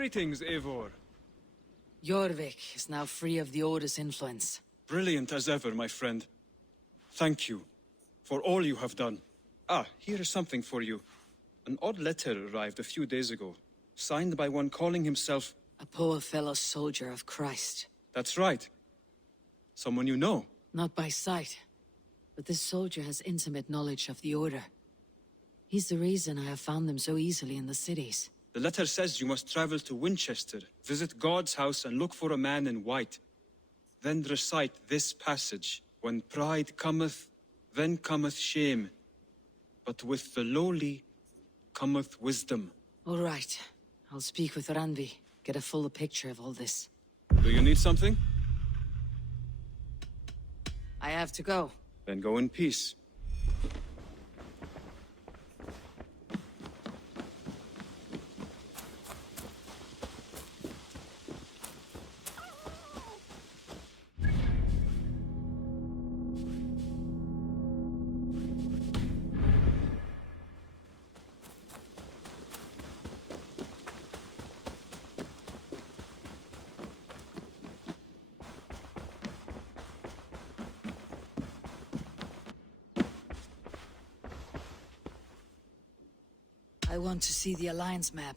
Greetings, Eivor. Jorvik is now free of the Order's influence. Brilliant as ever, my friend. Thank you for all you have done. Ah, here is something for you. An odd letter arrived a few days ago, signed by one calling himself... A poor fellow soldier of Christ. That's right. Someone you know. Not by sight, but this soldier has intimate knowledge of the Order. He's the reason I have found them so easily in the cities. The letter says you must travel to Wincestre, visit God's house and look for a man in white. Then recite this passage. When pride cometh, then cometh shame. But with the lowly cometh wisdom. All right. I'll speak with Randvi, get a fuller picture of all this. Do you need something? I have to go. Then go in peace. I want to see the Alliance map.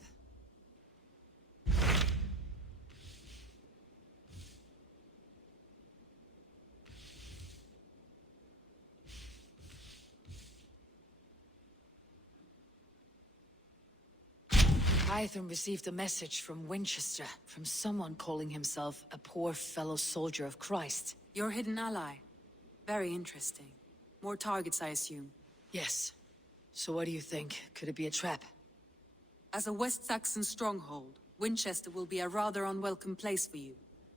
Hytham received a message from Wincestre, from someone calling himself a poor fellow soldier of Christ. Your hidden ally. Very interesting. More targets, I assume. Yes. So what do you think? Could it be a trap? As a West Saxon stronghold, Winchester will be a rather unwelcome place for you.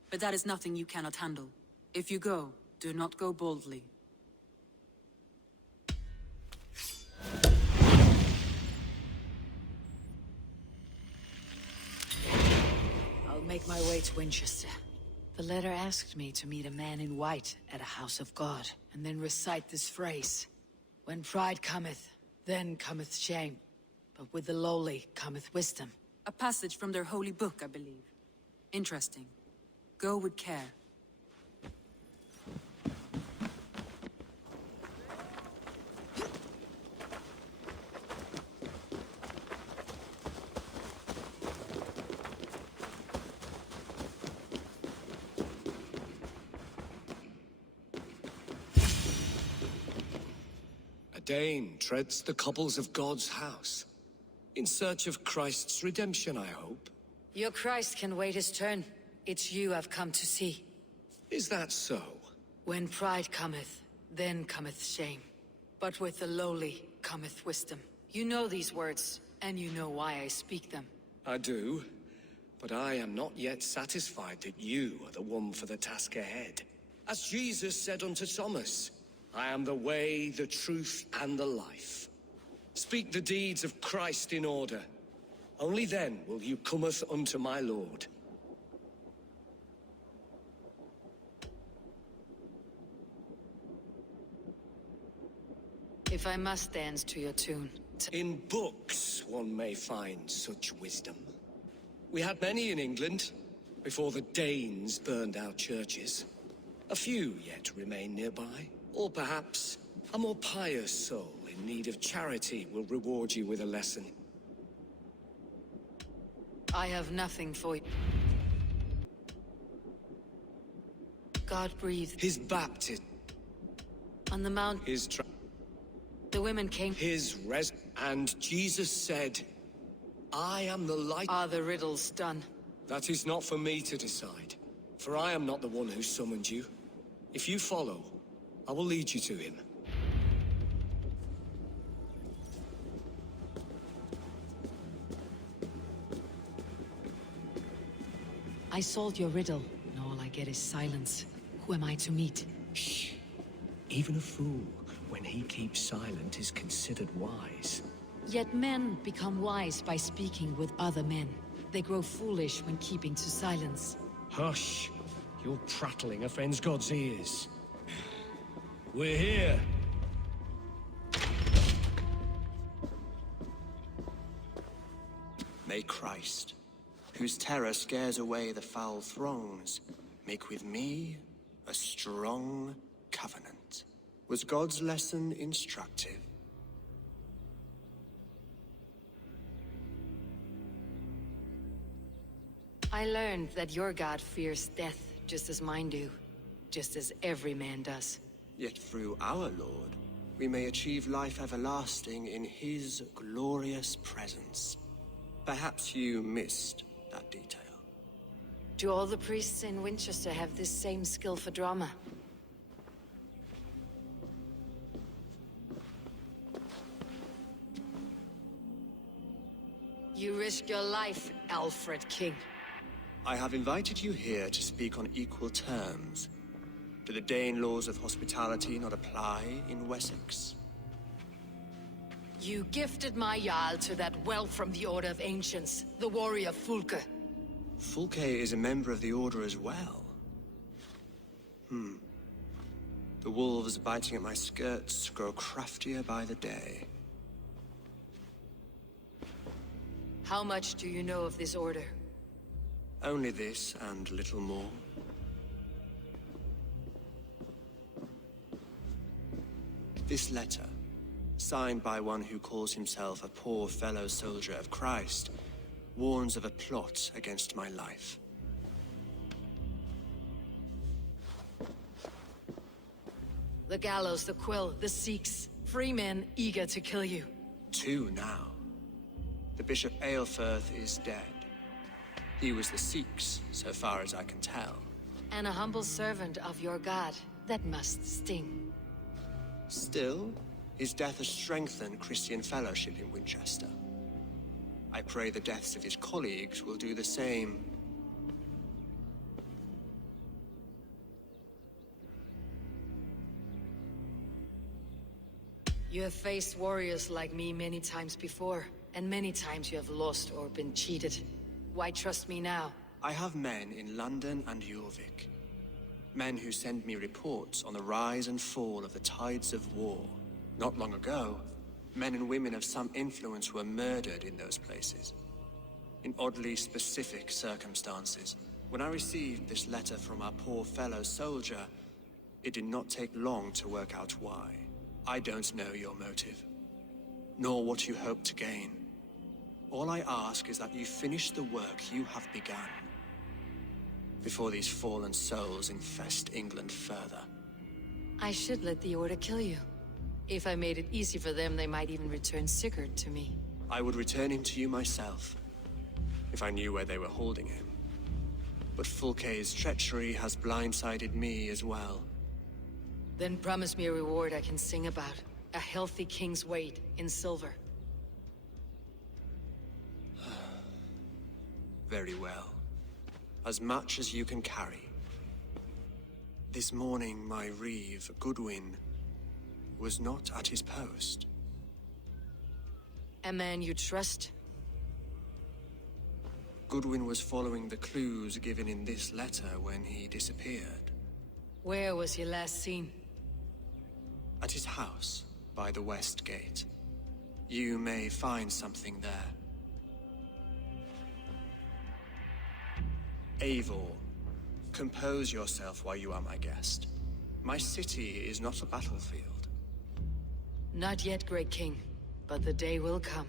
But that is nothing you cannot handle. If you go, do not go boldly. I'll make my way to Winchester. The letter asked me to meet a man in white at a house of God, and then recite this phrase. When pride cometh, then cometh shame, but with the lowly cometh wisdom. A passage from their holy book, I believe. Interesting. Go with care. Dane treads the cobbles of God's house. In search of Christ's redemption, I hope. Your Christ can wait his turn. It's you I've come to see. Is that so? When pride cometh, then cometh shame. But with the lowly cometh wisdom. You know these words, and you know why I speak them. I do, but I am not yet satisfied that you are the one for the task ahead. As Jesus said unto Thomas, I am the way, the truth, and the life. Speak the deeds of Christ in order. Only then will you cometh unto my Lord. If I must dance to your tune... In books one may find such wisdom. We had many in England, before the Danes burned our churches. A few yet remain nearby. Or perhaps a more pious soul in need of charity will reward you with a lesson. I have nothing for you. God breathed. His baptism. On the mount, the women came. His and Jesus said, I am the light. Are the riddles done? That is not for me to decide, for I am not the one who summoned you. If you follow, I will lead you to him. I solved your riddle, and all I get is silence. Who am I to meet? Shh. Even a fool, when he keeps silent, is considered wise. Yet men become wise by speaking with other men. They grow foolish when keeping to silence. Hush! Your prattling offends God's ears. We're here. May Christ whose terror scares away the foul throngs, make with me a strong covenant. Was God's lesson instructive? I learned that your god fears death just as mine do. Just as every man does. Yet through our Lord, we may achieve life everlasting in his glorious presence. Perhaps you missed that detail. Do all the priests in Winchester have this same skill for drama? You risk your life, Alfred King. I have invited you here to speak on equal terms. Do the Dane laws of hospitality not apply in Wessex? You gifted my Jarl to that whelp from the Order of Ancients, the warrior Fulke. Fulke is a member of the Order as well. The wolves biting at my skirts grow craftier by the day. How much do you know of this order? Only this and little more. This letter, signed by one who calls himself a poor fellow soldier of Christ, warns of a plot against my life. The Gallows, the Quill, the Seax. Free men eager to kill you. 2 now. The Bishop Aelfirth is dead. He was the Seax, so far as I can tell. And a humble servant of your god. That must sting. Still, his death has strengthened Christian fellowship in Winchester. I pray the deaths of his colleagues will do the same. You have faced warriors like me many times before, and many times you have lost or been cheated. Why trust me now? I have men in London and Jorvik. Men who send me reports on the rise and fall of the tides of war. Not long ago, men and women of some influence were murdered in those places. In oddly specific circumstances. When I received this letter from our poor fellow soldier, it did not take long to work out why. I don't know your motive, nor what you hope to gain. All I ask is that you finish the work you have begun, before these fallen souls infest England further. I should let the Order kill you. If I made it easy for them, they might even return Sigurd to me. I would return him to you myself, if I knew where they were holding him. But Fulke's treachery has blindsided me as well. Then promise me a reward I can sing about. A healthy king's weight in silver. Very well. As much as you can carry. This morning, my reeve, Goodwin, was not at his post. A man you trust? Goodwin was following the clues given in this letter when he disappeared. Where was he last seen? At his house, by the west gate. You may find something there. Eivor, compose yourself while you are my guest. My city is not a battlefield. Not yet, great king, but the day will come.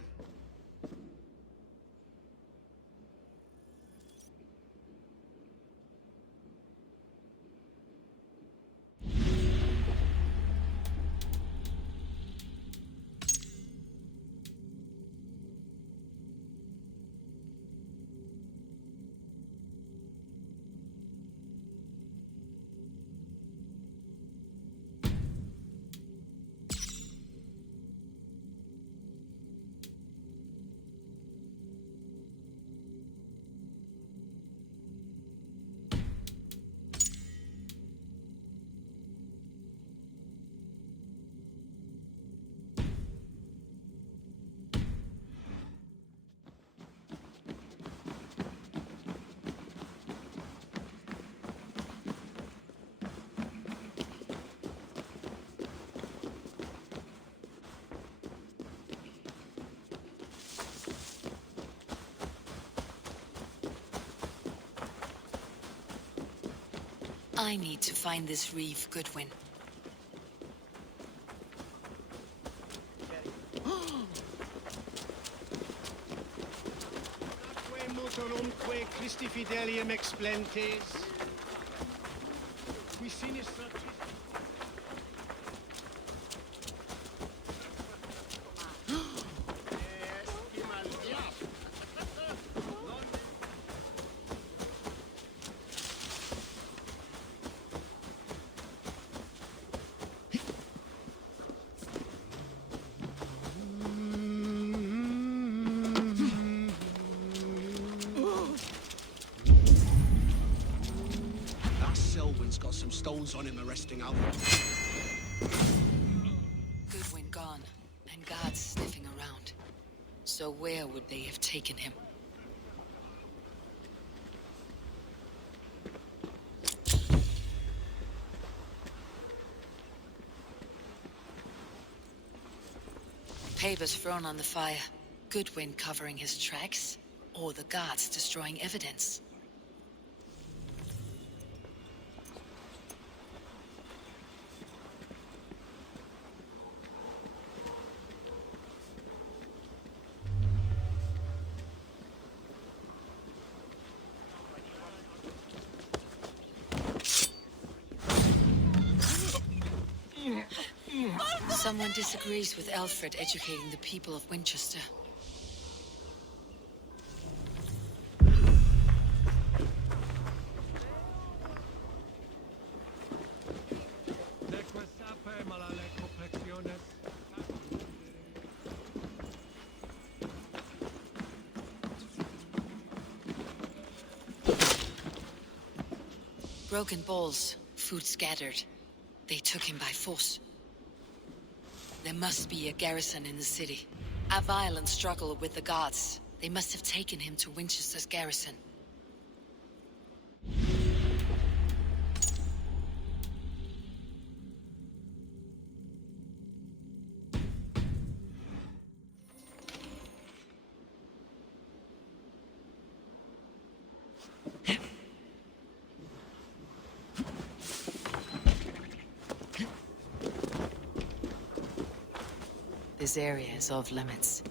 I need to find this reeve, Goodwin. Motorumque Christi fidelium explentes. Qui sinistra. Got some stones on him arresting out. Goodwin gone, and guards sniffing around. So where would they have taken him? Papers thrown on the fire. Goodwin covering his tracks, or the guards destroying evidence. Someone disagrees with Alfred educating the people of Wincestre. Broken bowls, food scattered. They took him by force. There must be a garrison in the city. A violent struggle with the guards. They must have taken him to Winchester's garrison. This area is off limits.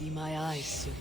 Be my eyes soon.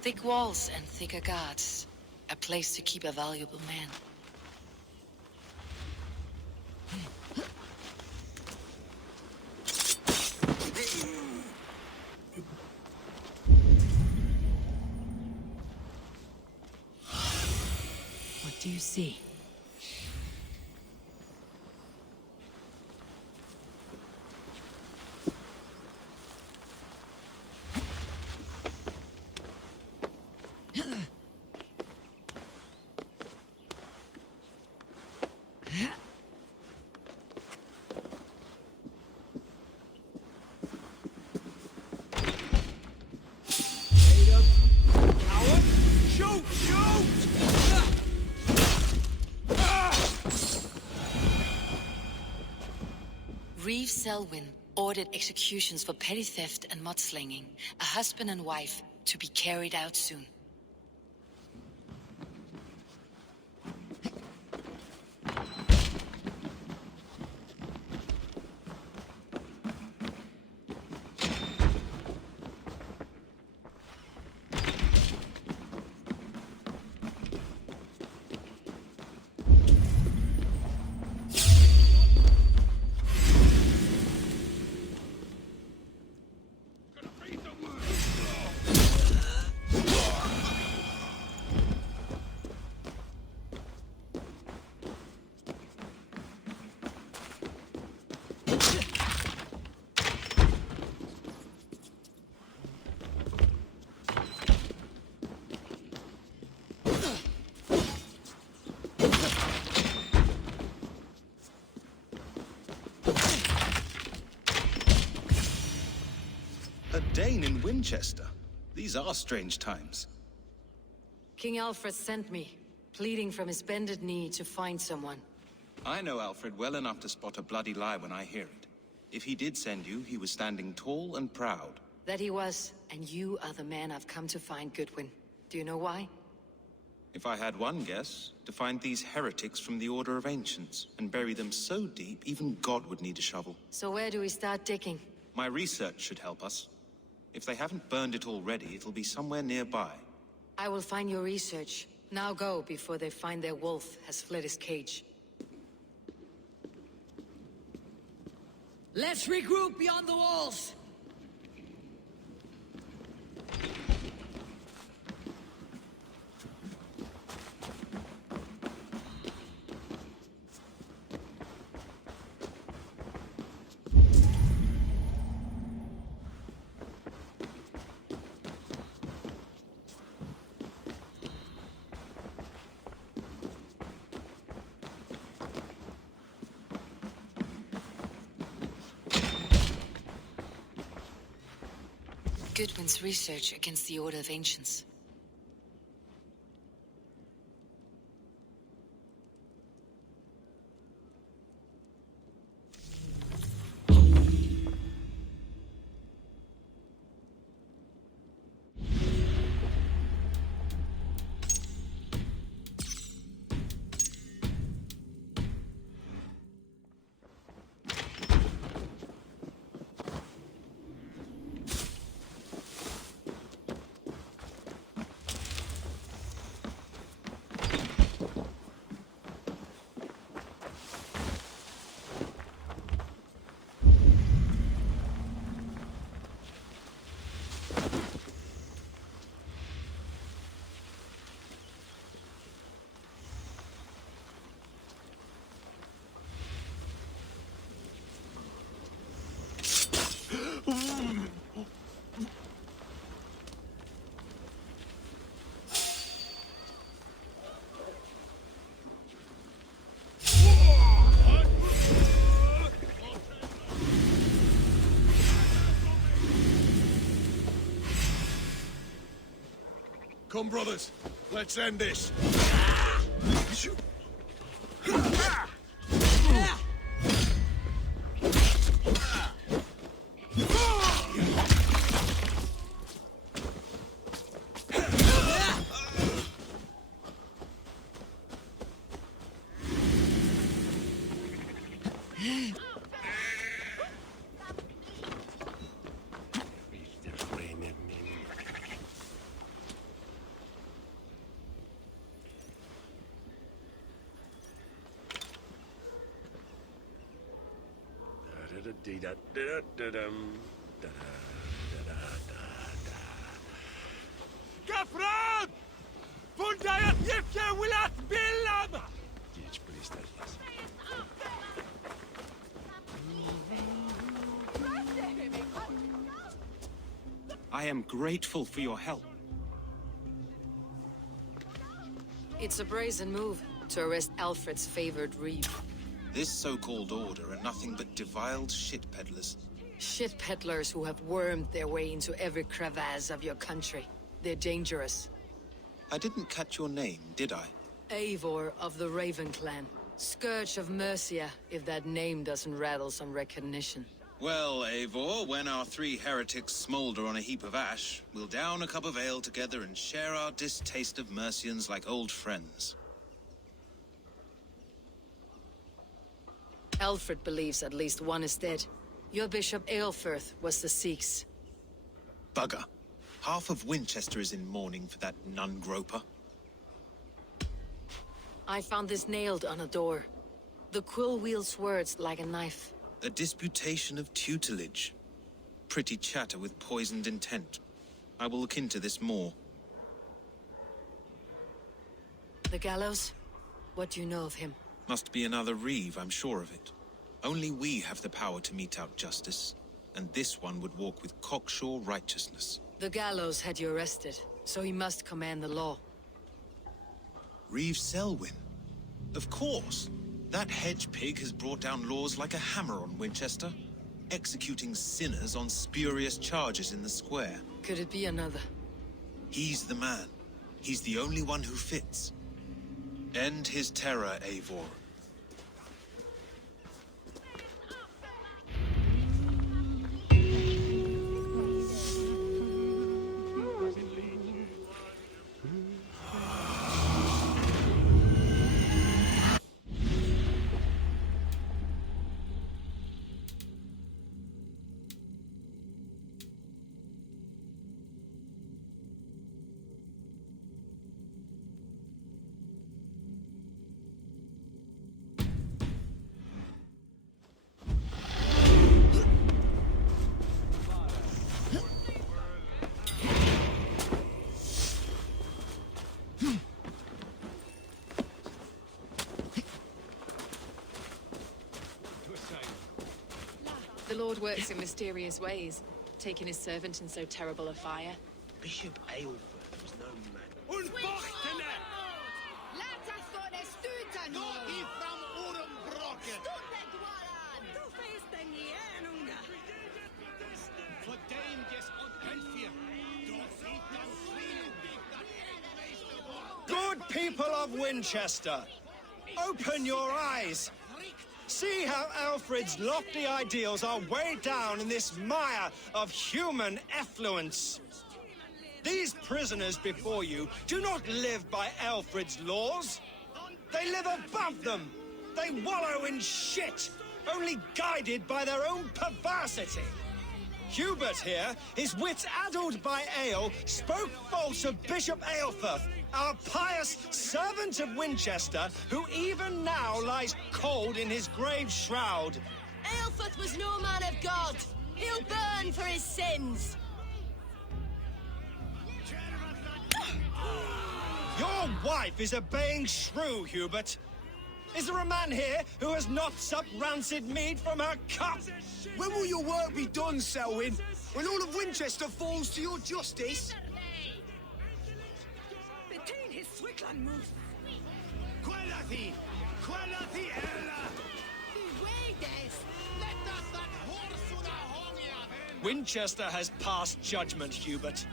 Thick walls and thicker guards. A place to keep a valuable man. What do you see? Reeve Selwyn ordered executions for petty theft and mudslinging, a husband and wife to be carried out soon. Winchester. These are strange times. King Alfred sent me, pleading from his bended knee to find someone. I know Alfred well enough to spot a bloody lie when I hear it. If he did send you, he was standing tall and proud. That he was, and you are the man I've come to find, Goodwin. Do you know why? If I had one guess, to find these heretics from the Order of Ancients, and bury them so deep, even God would need a shovel. So where do we start digging? My research should help us. If they haven't burned it already, it'll be somewhere nearby. I will find your research. Now go, before they find their wolf has fled his cage. Let's regroup beyond the walls! Goodwin's research against the Order of Ancients. Come, brothers. Let's end this. Gafran! Fundajat jifke wilat billam! I am grateful for your help. It's a brazen move to arrest Alfred's favored reeve. This so-called order are nothing but deviled shit peddlers. Shit peddlers who have wormed their way into every crevasse of your country. They're dangerous. I didn't catch your name, did I? Eivor of the Raven clan. Scourge of Mercia, if that name doesn't rattle some recognition. Well, Eivor, when our three heretics smolder on a heap of ash, we'll down a cup of ale together and share our distaste of Mercians like old friends. Alfred believes at least one is dead. Your Bishop Aelfirth was the Seax. Bugger. Half of Winchester is in mourning for that nun-groper. I found this nailed on a door. The quill wields words like a knife. A disputation of tutelage. Pretty chatter with poisoned intent. I will look into this more. The Gallows? What do you know of him? Must be another reeve, I'm sure of it. Only we have the power to mete out justice, and this one would walk with cocksure righteousness. The Gallows had you arrested, so he must command the law. Reeve Selwyn? Of course! That hedge pig has brought down laws like a hammer on Winchester. executing sinners on spurious charges in the square. Could it be another? He's the man. He's the only one who fits. End his terror, Eivor. The Lord works in mysterious ways, taking his servant in so terrible a fire. Bishop Aelfred was no man. Good people of Winchester, open your eyes. See how Alfred's lofty ideals are weighed down in this mire of human effluence. These prisoners before you do not live by Alfred's laws. They live above them. They wallow in shit, only guided by their own perversity. Hubert here, his wits addled by ale, spoke false of Bishop Aelfirth, our pious servant of Winchester, who even now lies cold in his grave shroud. Aelfirth was no man of God. He'll burn for his sins. Your wife is obeying shrew, Hubert. Is there a man here who has not supped rancid mead from her cup? When will your work be done, Selwyn? When all of Winchester falls to your justice? Winchester has passed judgment, Hubert.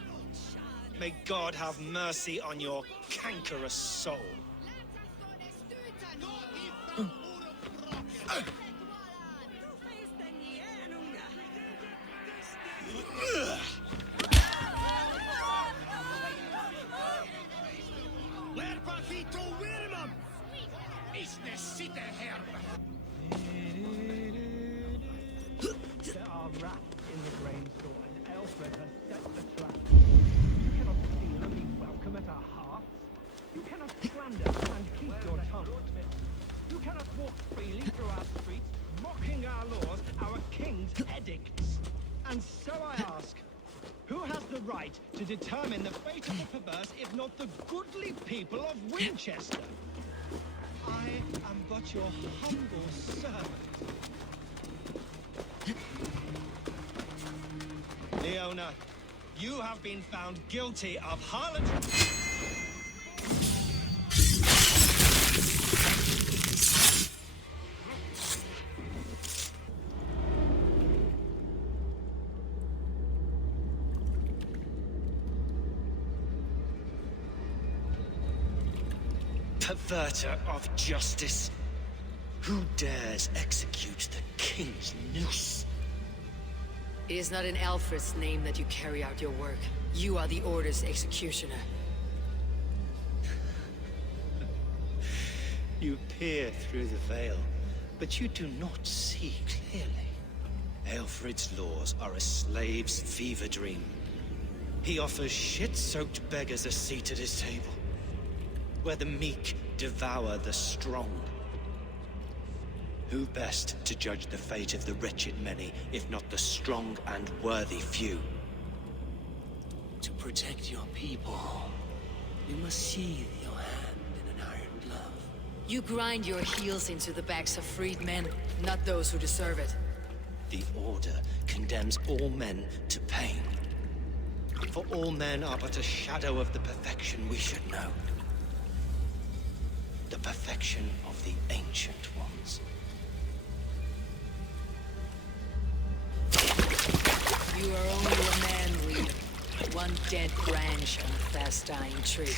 May God have mercy on your cankerous soul. There are rats in the grain store, and Aelfred has set the trap. You cannot steal and be welcome at our hearths. You cannot slander and keep your tongue. You cannot walk freely through our streets, mocking our laws, our king's edicts. And so I ask, who has the right to determine the fate of the perverse, if not the goodly people of Winchester? I am but your humble servant. Leona, you have been found guilty of harlotry. Perverter of justice. Who dares execute the king's noose? It is not in Alfred's name that you carry out your work. You are the Order's executioner. You peer through the veil, but you do not see clearly. Aelfred's laws are a slave's fever dream. He offers shit-soaked beggars a seat at his table, where the meek devour the strong. Who best to judge the fate of the wretched many, if not the strong and worthy few? To protect your people, you must sheathe your hand in an iron glove. You grind your heels into the backs of freed men, not those who deserve it. The Order condemns all men to pain. For all men are but a shadow of the perfection we should know. The perfection of the Ancient Ones. You are only a man, Reed. One dead branch on a fast-dying tree.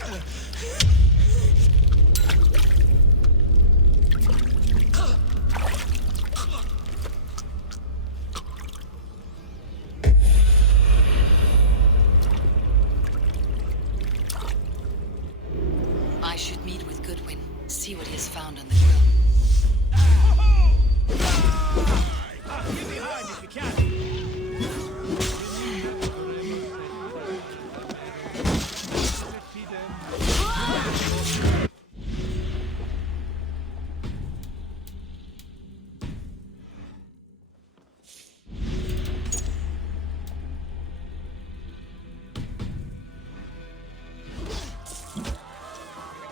I should meet with Goodwin, see what he has found on the quill. Get behind if you can.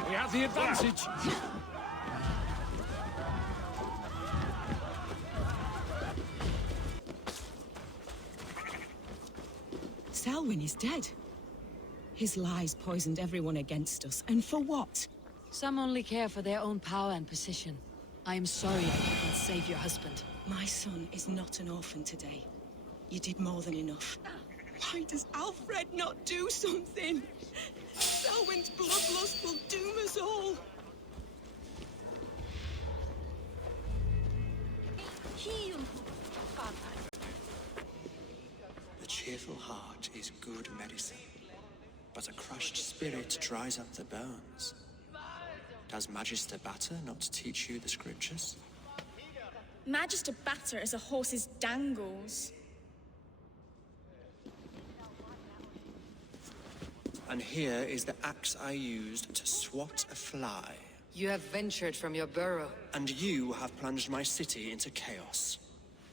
We have the advantage. Selwyn is dead. His lies poisoned everyone against us, and for what? Some only care for their own power and position. I am sorry that you can't save your husband. My son is not an orphan today. You did more than enough. Why does Alfred not do something? Selwyn's bloodlust will doom us all. The cheerful heart is good medicine, but a crushed spirit dries up the bones. Does Maegester Batter not teach you the scriptures? Maegester Batter is a horse's dangles. And here is the axe I used to swat a fly. You have ventured from your burrow. And you have plunged my city into chaos.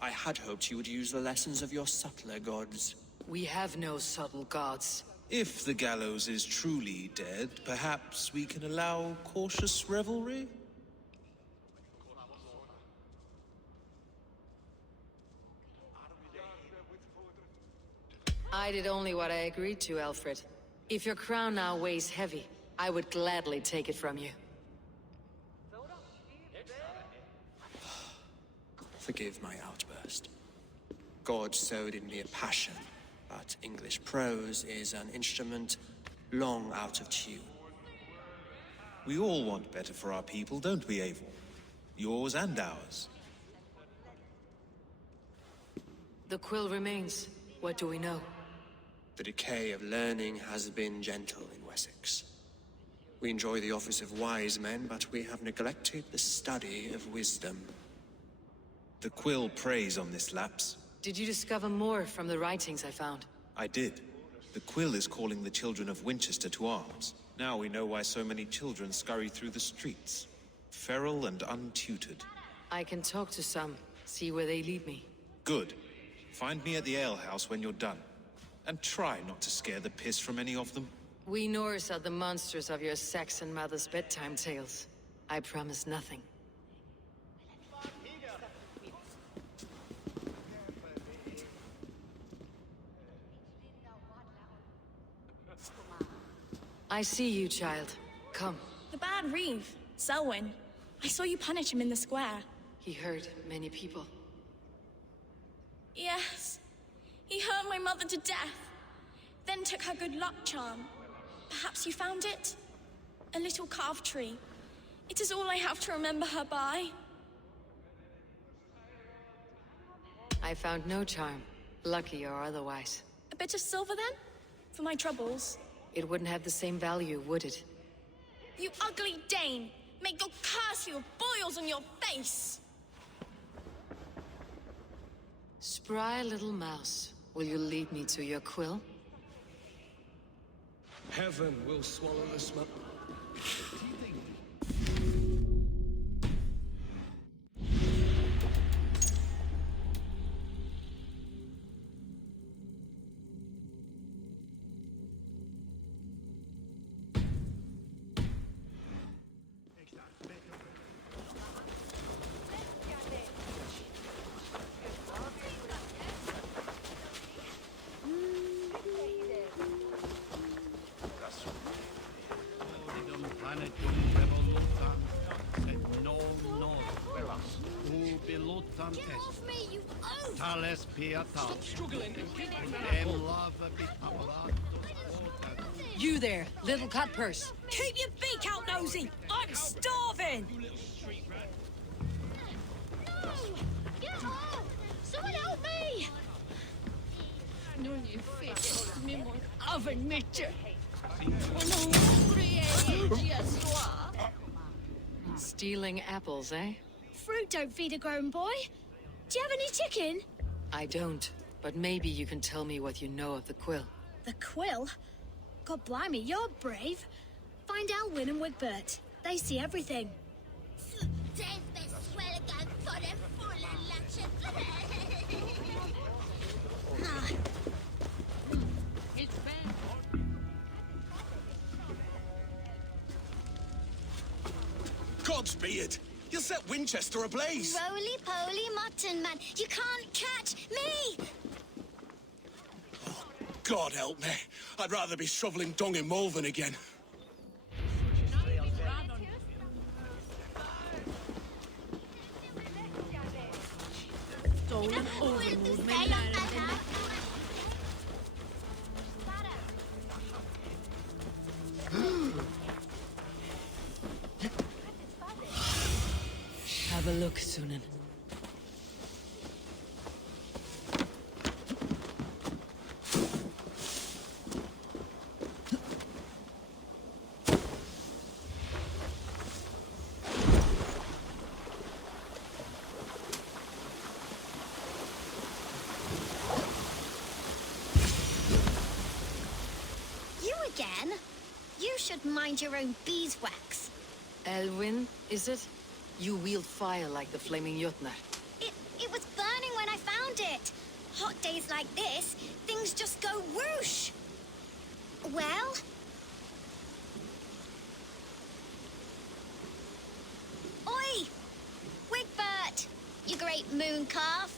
I had hoped you would use the lessons of your subtler gods. We have no subtle gods. If the Gallows is truly dead, perhaps we can allow cautious revelry? I did only what I agreed to, Alfred. If your crown now weighs heavy, I would gladly take it from you. Forgive my outburst. God sowed in me a passion, but English prose is an instrument long out of tune. We all want better for our people, don't we, Eivor? Yours and ours. The quill remains. What do we know? The decay of learning has been gentle in Wessex. We enjoy the office of wise men, but we have neglected the study of wisdom. The quill preys on this lapse. Did you discover more from the writings I found? I did. The quill is calling the children of Wincestre to arms. Now we know why so many children scurry through the streets, feral and untutored. I can talk to some, see where they lead me. Good. Find me at the alehouse when you're done. And try not to scare the piss from any of them. We Norse are the monsters of your Saxon mother's bedtime tales. I promise nothing. I see you, child. Come. The bad Reeve, Selwyn. I saw you punish him in the square. He hurt many people. Yes. He hurt my mother to death. Then took her good luck charm. Perhaps you found it? A little carved tree. It is all I have to remember her by. I found no charm, lucky or otherwise. A bit of silver then? For my troubles. It wouldn't have the same value, would it? You ugly Dane! May God curse you with boils on your face! Spry little mouse, will you lead me to your quill? Heaven will swallow the smoke. Get off me, you oaf! Tales piatal. Struggling and keep You there, little cutpurse. Keep your beak out, nosy! I'm starving! No! Get off! Someone help me! Non you fish, me mon oven mitcher. Stealing apples, eh? Fruit don't feed a grown boy. Do you have any chicken? I don't, but maybe you can tell me what you know of the Quill. The Quill? God blimey, you're brave. Find Elwyn and Wigbert. They see everything. Godspeed! You'll set Winchester ablaze! Roly-poly mutton man, you can't catch me! God help me. I'd rather be shoveling dung in Malvern again. Have a look, Sunan. You again? You should mind your own beeswax. Elwyn, is it? You wield fire like the flaming Jotnar. It was burning when I found it. Hot days like this, things just go whoosh. Well? Oi! Wigbert! You great moon calf.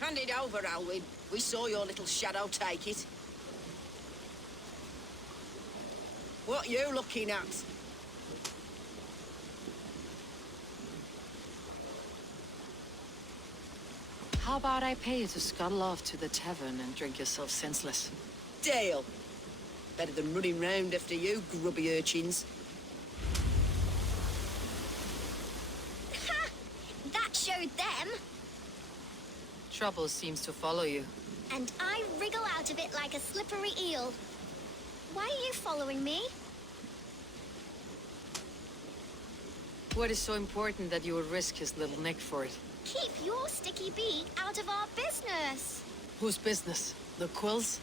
Hand it over, Alwyn. We saw your little shadow take it. What you looking at? How about I pay you to scuttle off to the tavern and drink yourself senseless? Deal. Better than running round after you, grubby urchins. Ha! That showed them. Trouble seems to follow you. And I wriggle out of it like a slippery eel. Why are you following me? What is so important that you would risk his little neck for it? Keep your sticky beak out of our business. Whose business? The Quill's?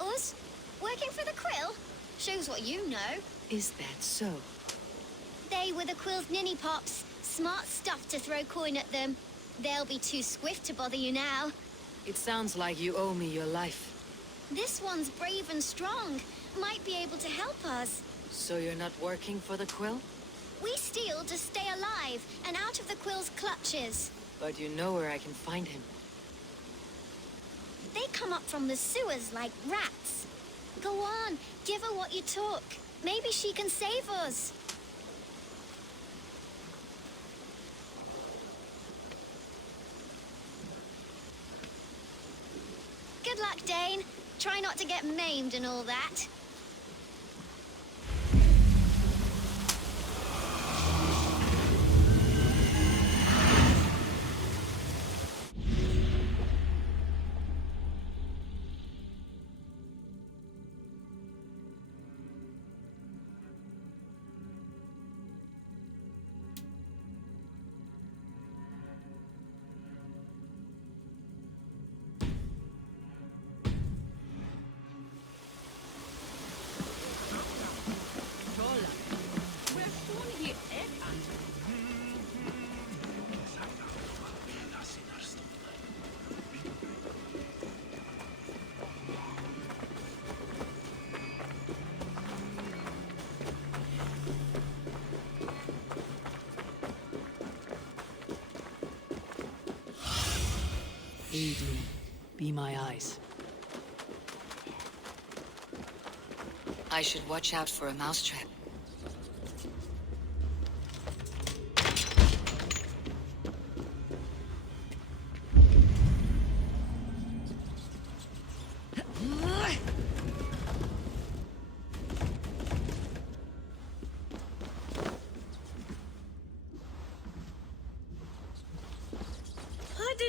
Us? Working for the Quill? Shows what you know. Is that so? They were the Quill's ninny pops. Smart stuff to throw coin at them. They'll be too swift to bother you now. It sounds like you owe me your life. This one's brave and strong. Might be able to help us. So you're not working for the Quill? We steal to stay alive and out of the Quill's clutches. But you know where I can find him. They come up from the sewers like rats. Go on, give her what you took. Maybe she can save us. Good luck, Dane. Try not to get maimed and all that. Aid me. Be my eyes. I should watch out for a mousetrap.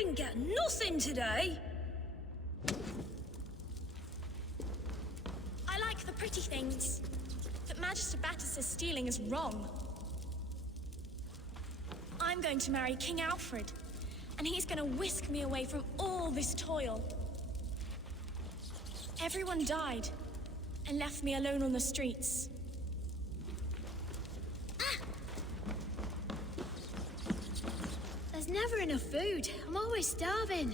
didn't get nothing today. I like the pretty things, but Maegester Battus' stealing is wrong. I'm going to marry King Alfred, and he's going to whisk me away from all this toil. Everyone died, and left me alone on the streets. There's never enough food. I'm always starving.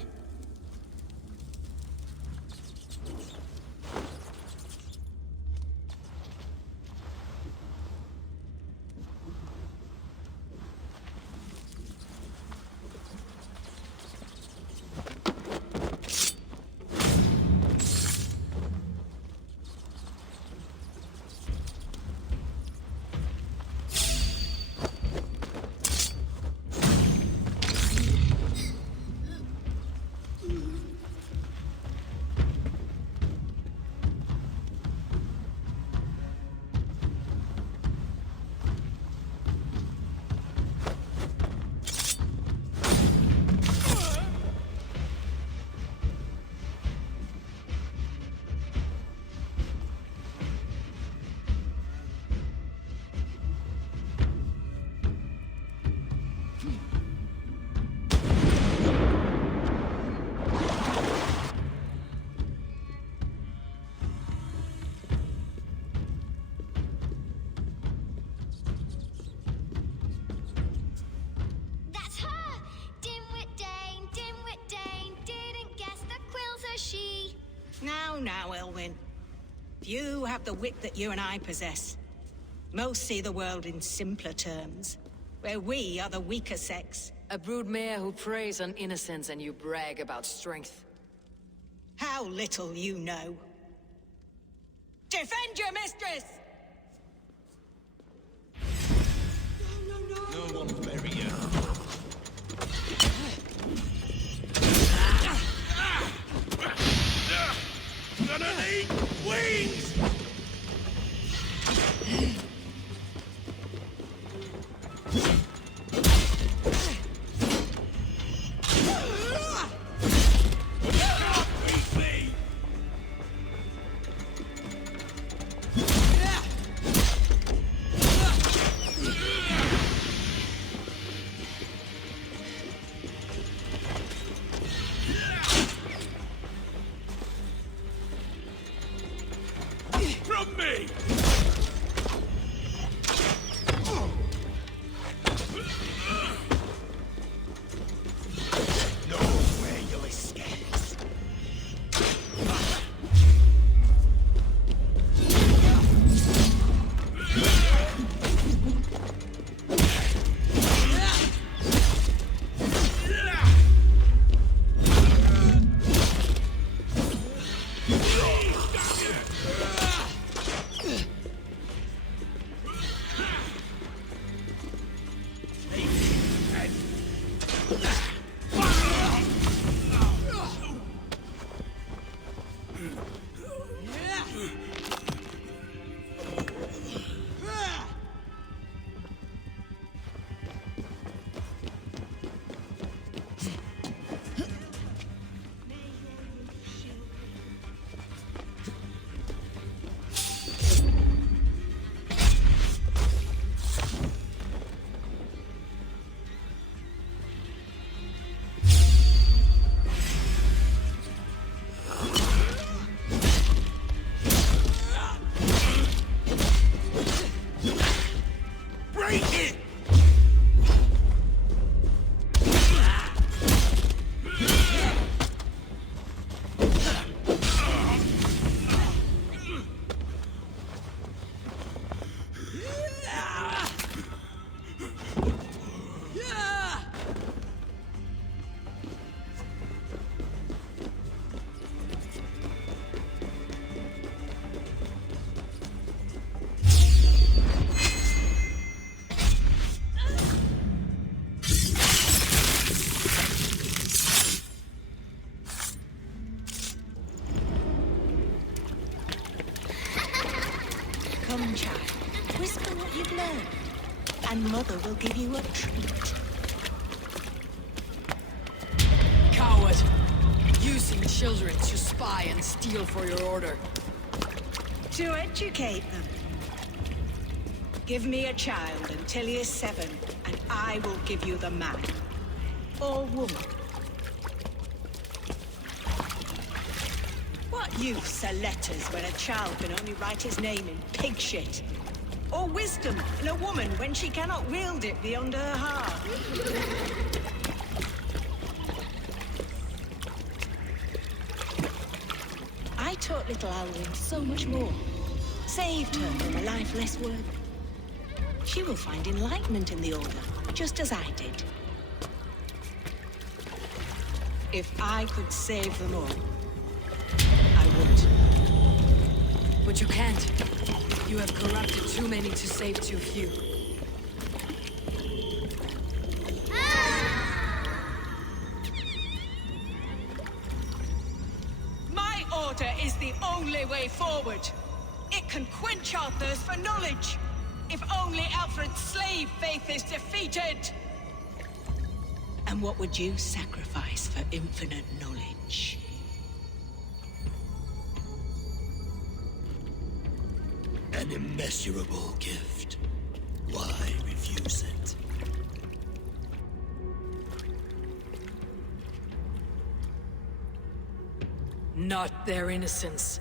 Now, Elwyn. You have the wit that you and I possess. Most see the world in simpler terms, where we are the weaker sex. A broodmare who preys on innocence and you brag about strength. How little you know. Defend your mistress! No one bury you. Gonna need wings! From me! Nowhere you'll escape. Come, child. Whisper what you've learned, and Mother will give you a treat. Coward! Using children to spy and steal for your order. To educate them. Give me a child until he is 7, and I will give you the man. Or woman. What use are letters when a child can only write his name in pig shit? Or wisdom in a woman when she cannot wield it beyond her heart? I taught little Alwyn so much more. Saved her from a life less worthy. She will find enlightenment in the Order, just as I did. If I could save them all, I would. But you can't. You have corrupted too many to save too few. My order is the only way forward. It can quench our thirst for knowledge. If only Alfred's slave faith is defeated. And what would you sacrifice for infinite knowledge? An immeasurable gift. Why refuse it? Not their innocence.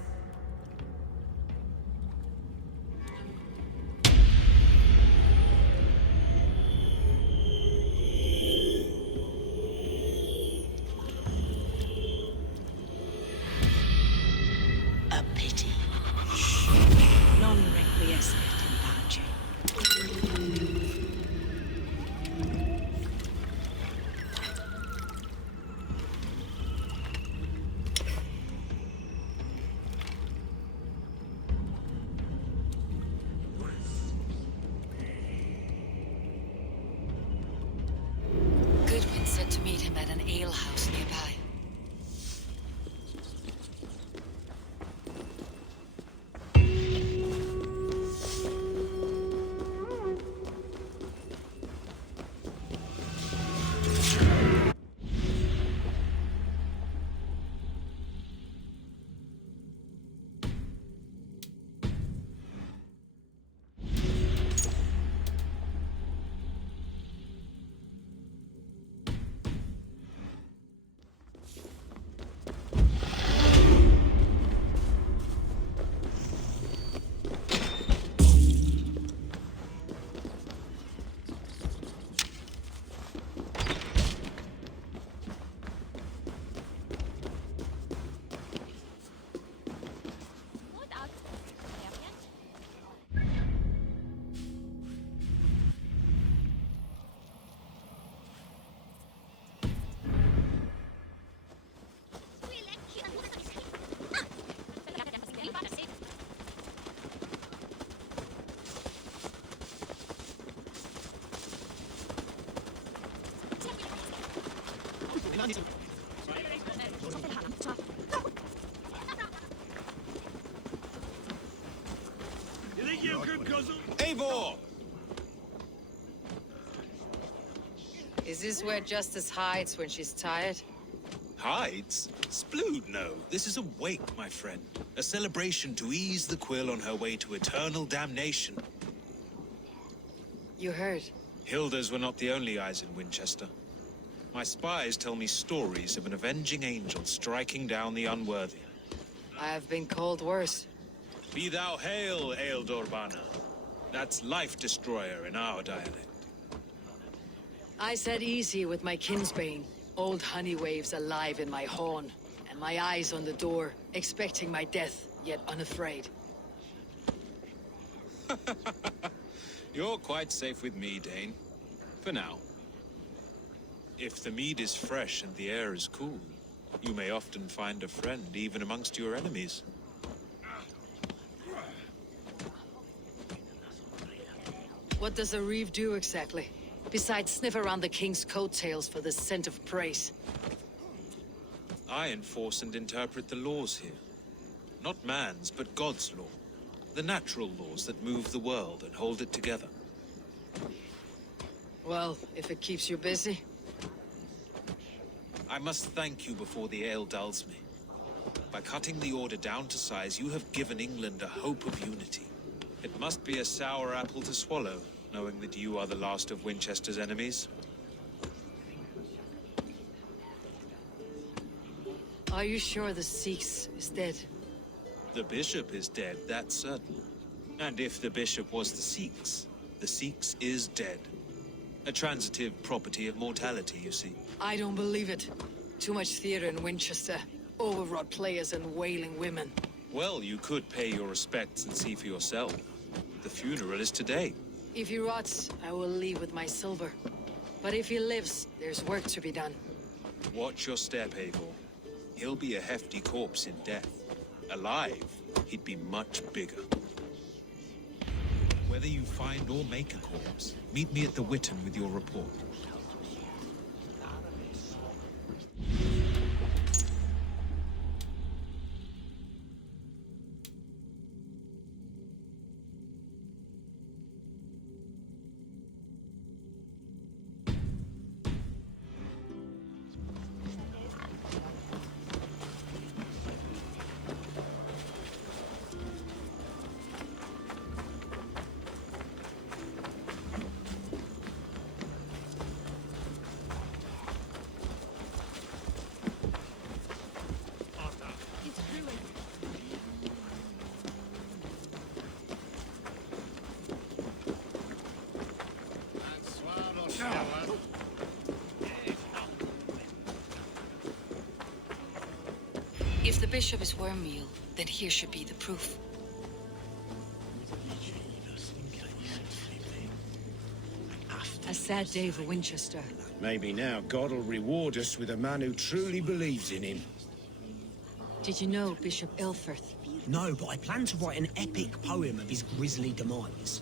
A pity. Non requiescat in pace. Goodwin said to meet him at an alehouse nearby. You think you could guzzle? Eivor! Is this where Justice hides when she's tired? Hides? Splood, no. This is a wake, my friend. A celebration to ease the Quill on her way to eternal damnation. You heard. Hilda's were not the only eyes in Winchester. My spies tell me stories of an avenging angel striking down the unworthy. I have been called worse. Be thou hail, Ealdorbanna. That's Life Destroyer in our dialect. I said easy with my kinsbane. Old honey waves alive in my horn, and my eyes on the door, expecting my death, yet unafraid. You're quite safe with me, Dane. For now. If the mead is fresh and the air is cool, you may often find a friend even amongst your enemies. What does a reeve do exactly? Besides sniff around the king's coattails for the scent of praise. I enforce and interpret the laws here. Not man's, but God's law. The natural laws that move the world and hold it together. Well, if it keeps you busy. I must thank you before the ale dulls me. By cutting the order down to size, you have given England a hope of unity. It must be a sour apple to swallow, knowing that you are the last of Winchester's enemies. Are you sure the Seax is dead? The bishop is dead, that's certain. And if the bishop was the Seax is dead. A transitive property of mortality, you see. I don't believe it. Too much theater in Winchester. Overwrought players and wailing women. Well, you could pay your respects and see for yourself. The funeral is today. If he rots, I will leave with my silver. But if he lives, there's work to be done. Watch your step, Eivor. He'll be a hefty corpse in death. Alive, he'd be much bigger. Whether you find or make a corpse, meet me at the Witten with your report. If the bishop is wormmeal, then here should be the proof. A sad day for Winchester. Maybe now God will reward us with a man who truly believes in him. Did you know Bishop Aelfirth? No, but I plan to write an epic poem of his grisly demise.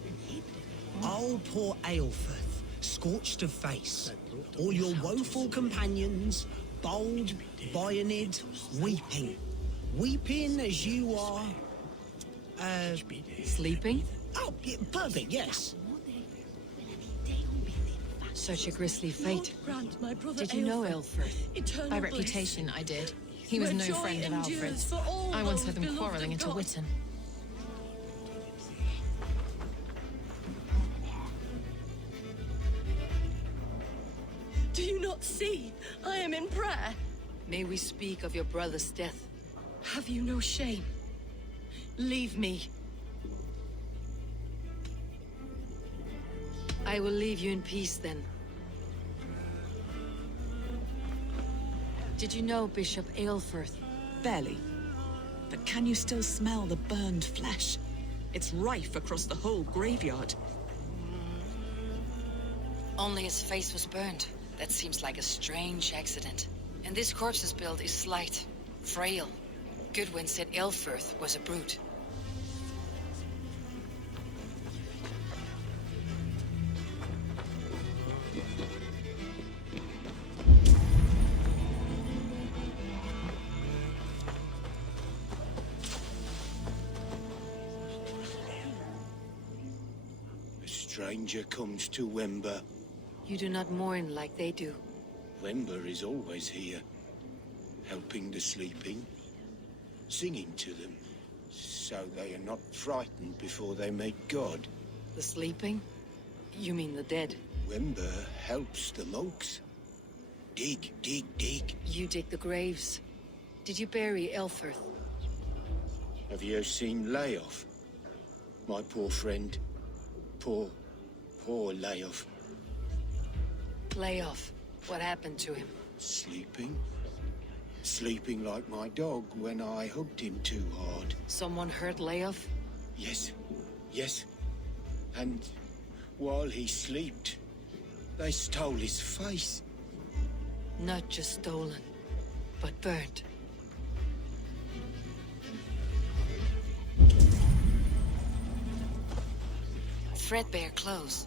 Oh, poor Aelfirth, scorched of face. All your woeful companions, bold, bayonid, weeping. Weeping as you are... Sleeping? Oh, yeah, perfect, yes. Such a grisly fate. Did you know Aelfirth? By reputation, I did. He was no friend of Alfred's. I once heard them quarrelling at a Witten. Do you not see? I am in prayer. May we speak of your brother's death? Have you no shame? Leave me. I will leave you in peace then. Did you know Bishop Aelfirth? Barely. But can you still smell the burned flesh? It's rife across the whole graveyard. Only his face was burned. That seems like a strange accident. And this corpse's build is slight, frail. Goodwin said Aelfirth was a brute. A stranger comes to Wember. You do not mourn like they do. Wember is always here, helping the sleeping, singing to them, so they are not frightened before they meet God. The sleeping? You mean the dead? Wember helps the monks. Dig, dig, dig. You dig the graves. Did you bury Aelfirth? Have you seen Layoff? My poor friend. Poor Layoff. Layoff. What happened to him? Sleeping? Sleeping like my dog when I hugged him too hard. Someone hurt Layoff? Yes. And while he slept, they stole his face. Not just stolen, but burnt. Threadbare clothes.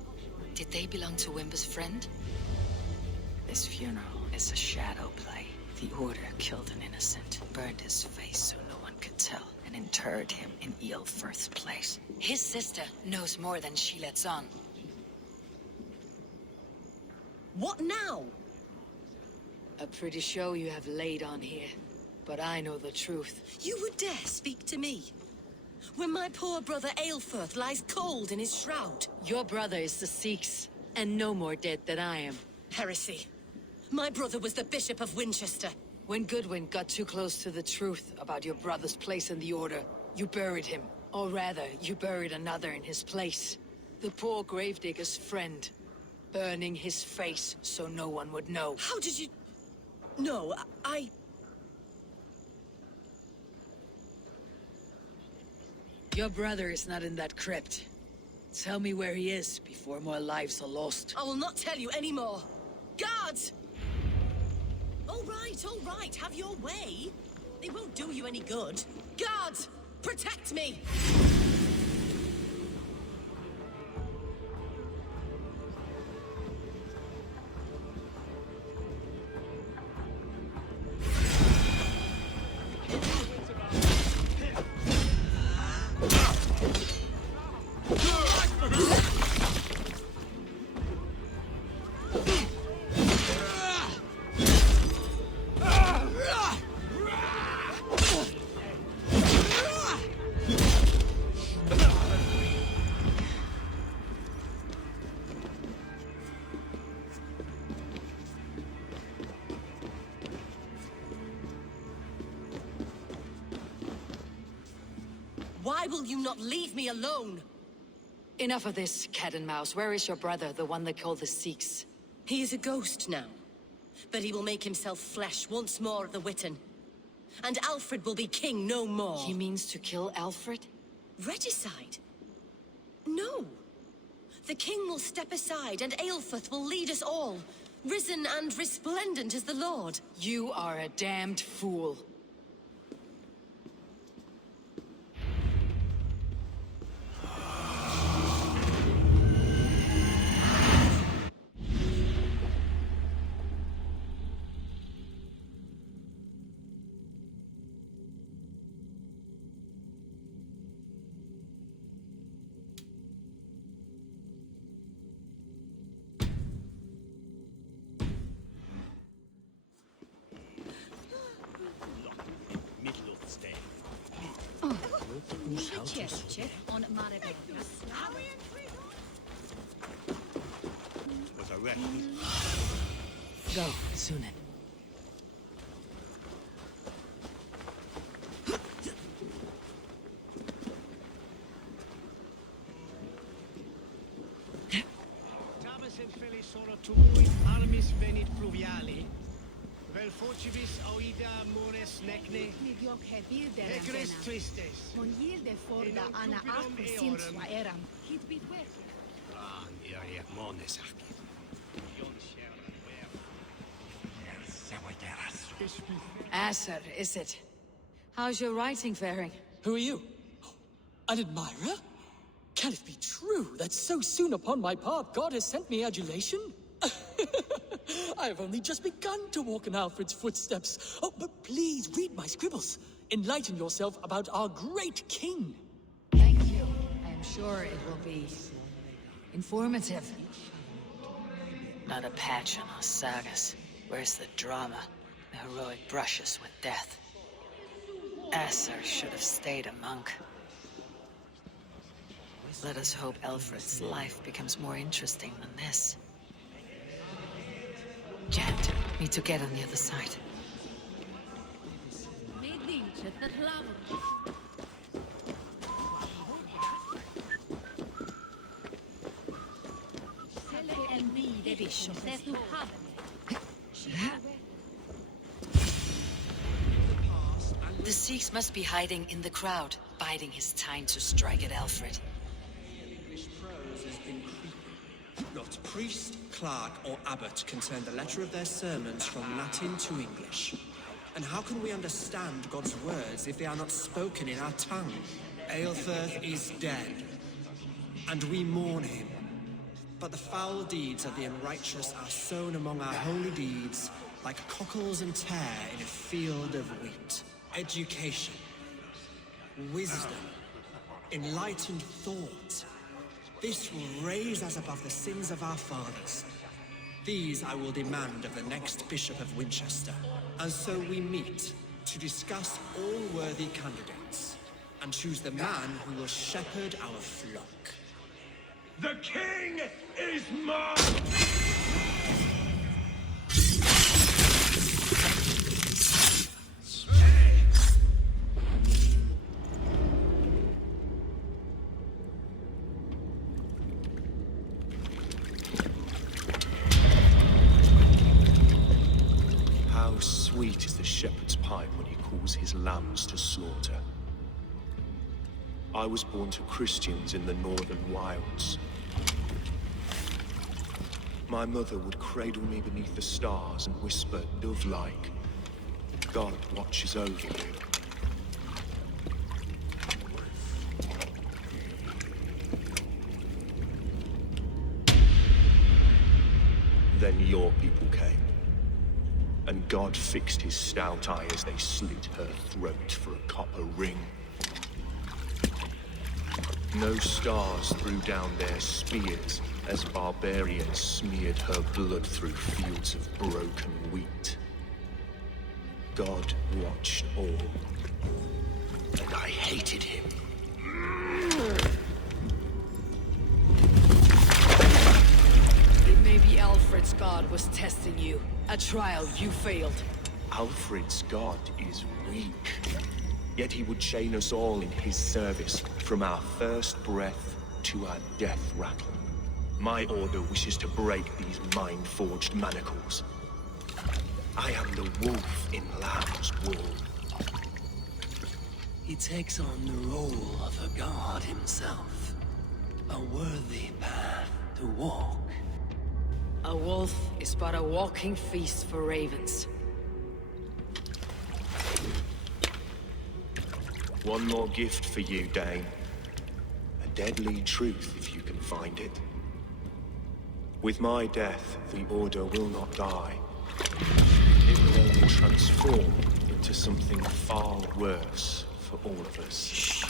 Did they belong to Wimber's friend? This funeral is a shadow play. The Order killed an innocent, burned his face so no one could tell, and interred him in Aelfirth's place. His sister knows more than she lets on. What now? A pretty show you have laid on here. But I know the truth. You would dare speak to me? When my poor brother Aelfirth lies cold in his shroud. Your brother is the Seax, and no more dead than I am. Heresy. My brother was the Bishop of Wincestre. When Goodwin got too close to the truth about your brother's place in the Order, you buried him. Or rather, you buried another in his place. The poor gravedigger's friend. Burning his face so no one would know. How did you... No, I... Your brother is not in that crypt. Tell me where he is before more lives are lost. I will not tell you anymore. Guards! All right, have your way. They won't do you any good. Guards, protect me! Why will you not leave me alone? Enough of this, cat and mouse. Where is your brother, the one they call the Seax? He is a ghost now. But he will make himself flesh once more at the Witten. And Alfred will be king no more. He means to kill Alfred? Regicide? No. The king will step aside and Aelfirth will lead us all. Risen and resplendent as the Lord. You are a damned fool. Go, Sunan. Tabas en felisora tumuit armis venit fluviali. Vel focibis auida mores necne. Egres tristes. Monilde forda ana arcus sinsua eram. Hit bit wet. Mones Asser, is it? How's your writing faring? Who are you? An admirer? Can it be true that so soon upon my path God has sent me adulation? I have only just begun to walk in Alfred's footsteps. Oh, but please read my scribbles. Enlighten yourself about our great king. Thank you. I am sure it will be informative. Not a patch on our sagas. Where's the drama? The heroic brushes with death. Asser should have stayed a monk. Let us hope Alfred's life becomes more interesting than this. Jant, need to get on the other side. The Seax must be hiding in the crowd, biding his time to strike at Alfred. English prose has been creeping. Not priest, clerk, or abbot can turn the letter of their sermons from Latin to English. And how can we understand God's words if they are not spoken in our tongue? Aelfirth is dead, and we mourn him. But the foul deeds of the unrighteous are sown among our holy deeds, like cockles and tare in a field of wheat. Education, wisdom, enlightened thought. This will raise us above the sins of our fathers. These I will demand of the next Bishop of Winchester. And so we meet to discuss all worthy candidates and choose the man who will shepherd our flock. The king is mine! How sweet is the shepherd's pipe when he calls his lambs to slaughter. I was born to Christians in the northern wilds. My mother would cradle me beneath the stars and whisper, dove-like, God watches over you. Then your people came, and God fixed his stout eye as they slit her throat for a copper ring. No stars threw down their spears as barbarians smeared her blood through fields of broken wheat. God watched all, and I hated him. It may be Alfred's god was testing you. A trial you failed. Alfred's god is weak. Yet he would chain us all in his service, from our first breath to our death rattle. My order wishes to break these mind-forged manacles. I am the wolf in lamb's wool. He takes on the role of a god himself. A worthy path to walk. A wolf is but a walking feast for ravens. One more gift for you, Dane. A deadly truth, if you can find it. With my death, the Order will not die. It will only transform into something far worse for all of us.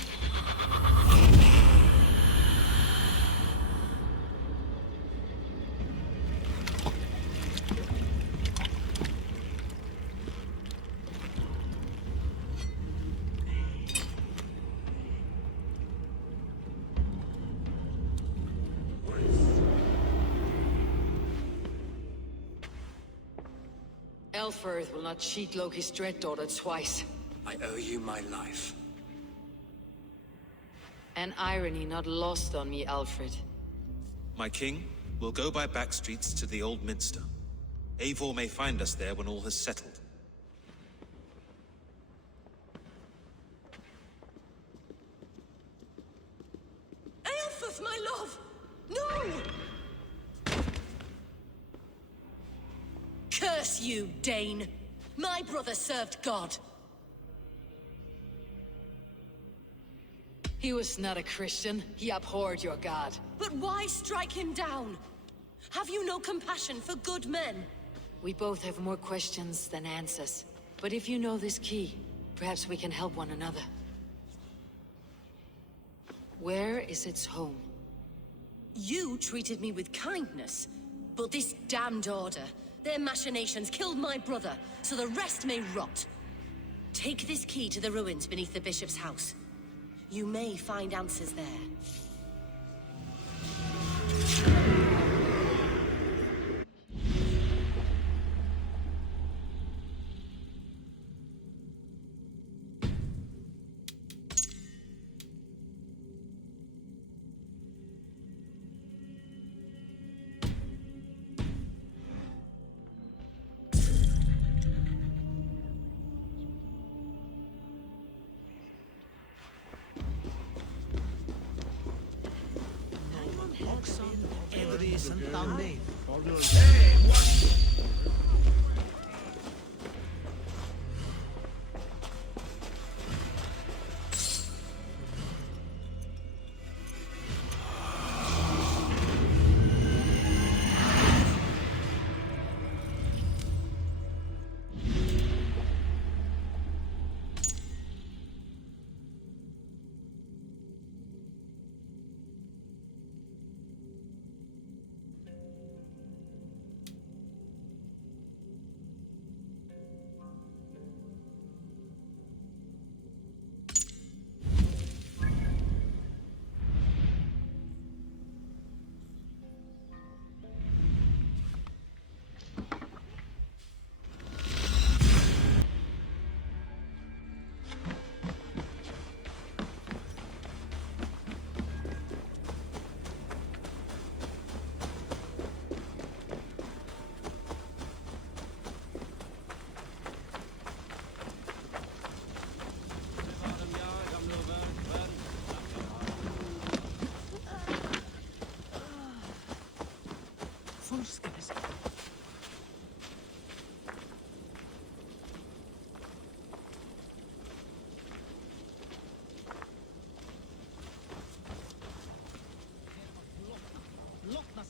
Elfirth will not cheat Loki's dread-daughter twice. I owe you my life. An irony not lost on me, Alfred. My king, we'll go by back streets to the old Minster. Eivor may find us there when all has settled. Aelfirth, my love! No! Curse you, Dane! My brother served God. He was not a Christian. He abhorred your god. But why strike him down? Have you no compassion for good men? We both have more questions than answers. But if you know this key, perhaps we can help one another. Where is its home? You treated me with kindness, but this damned order, their machinations killed my brother, so the rest may rot. Take this key to the ruins beneath the bishop's house. You may find answers there.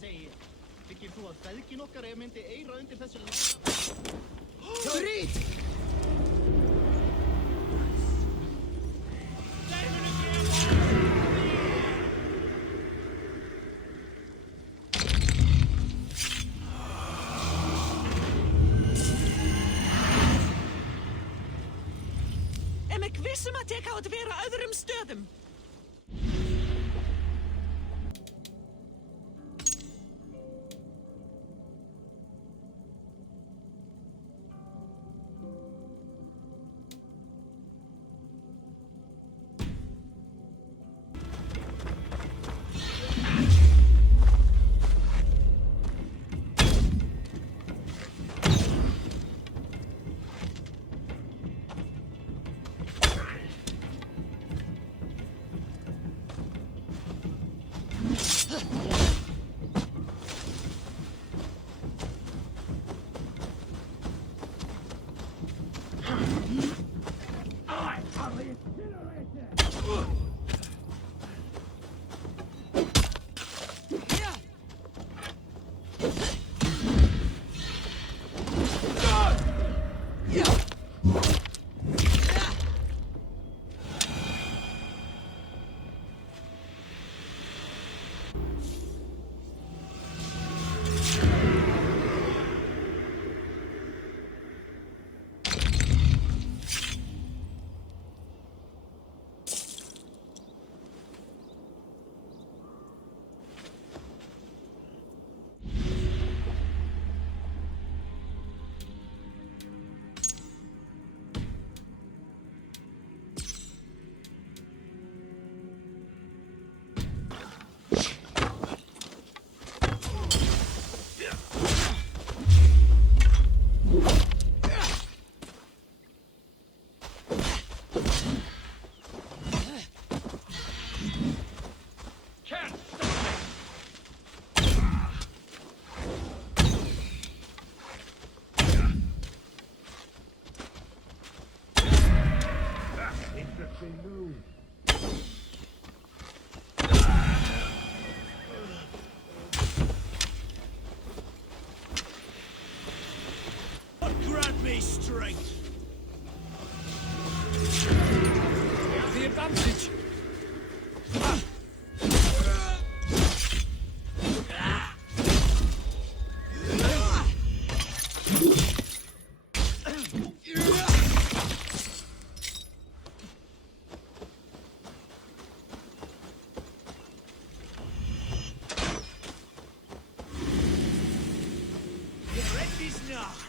segi. Byggir þú að feðgin okkar myndi eyra undir þessu Grít! Ek viss að ek á að vera öðrum stöðum. Grant me strength. We have the advantage. Your end is nigh.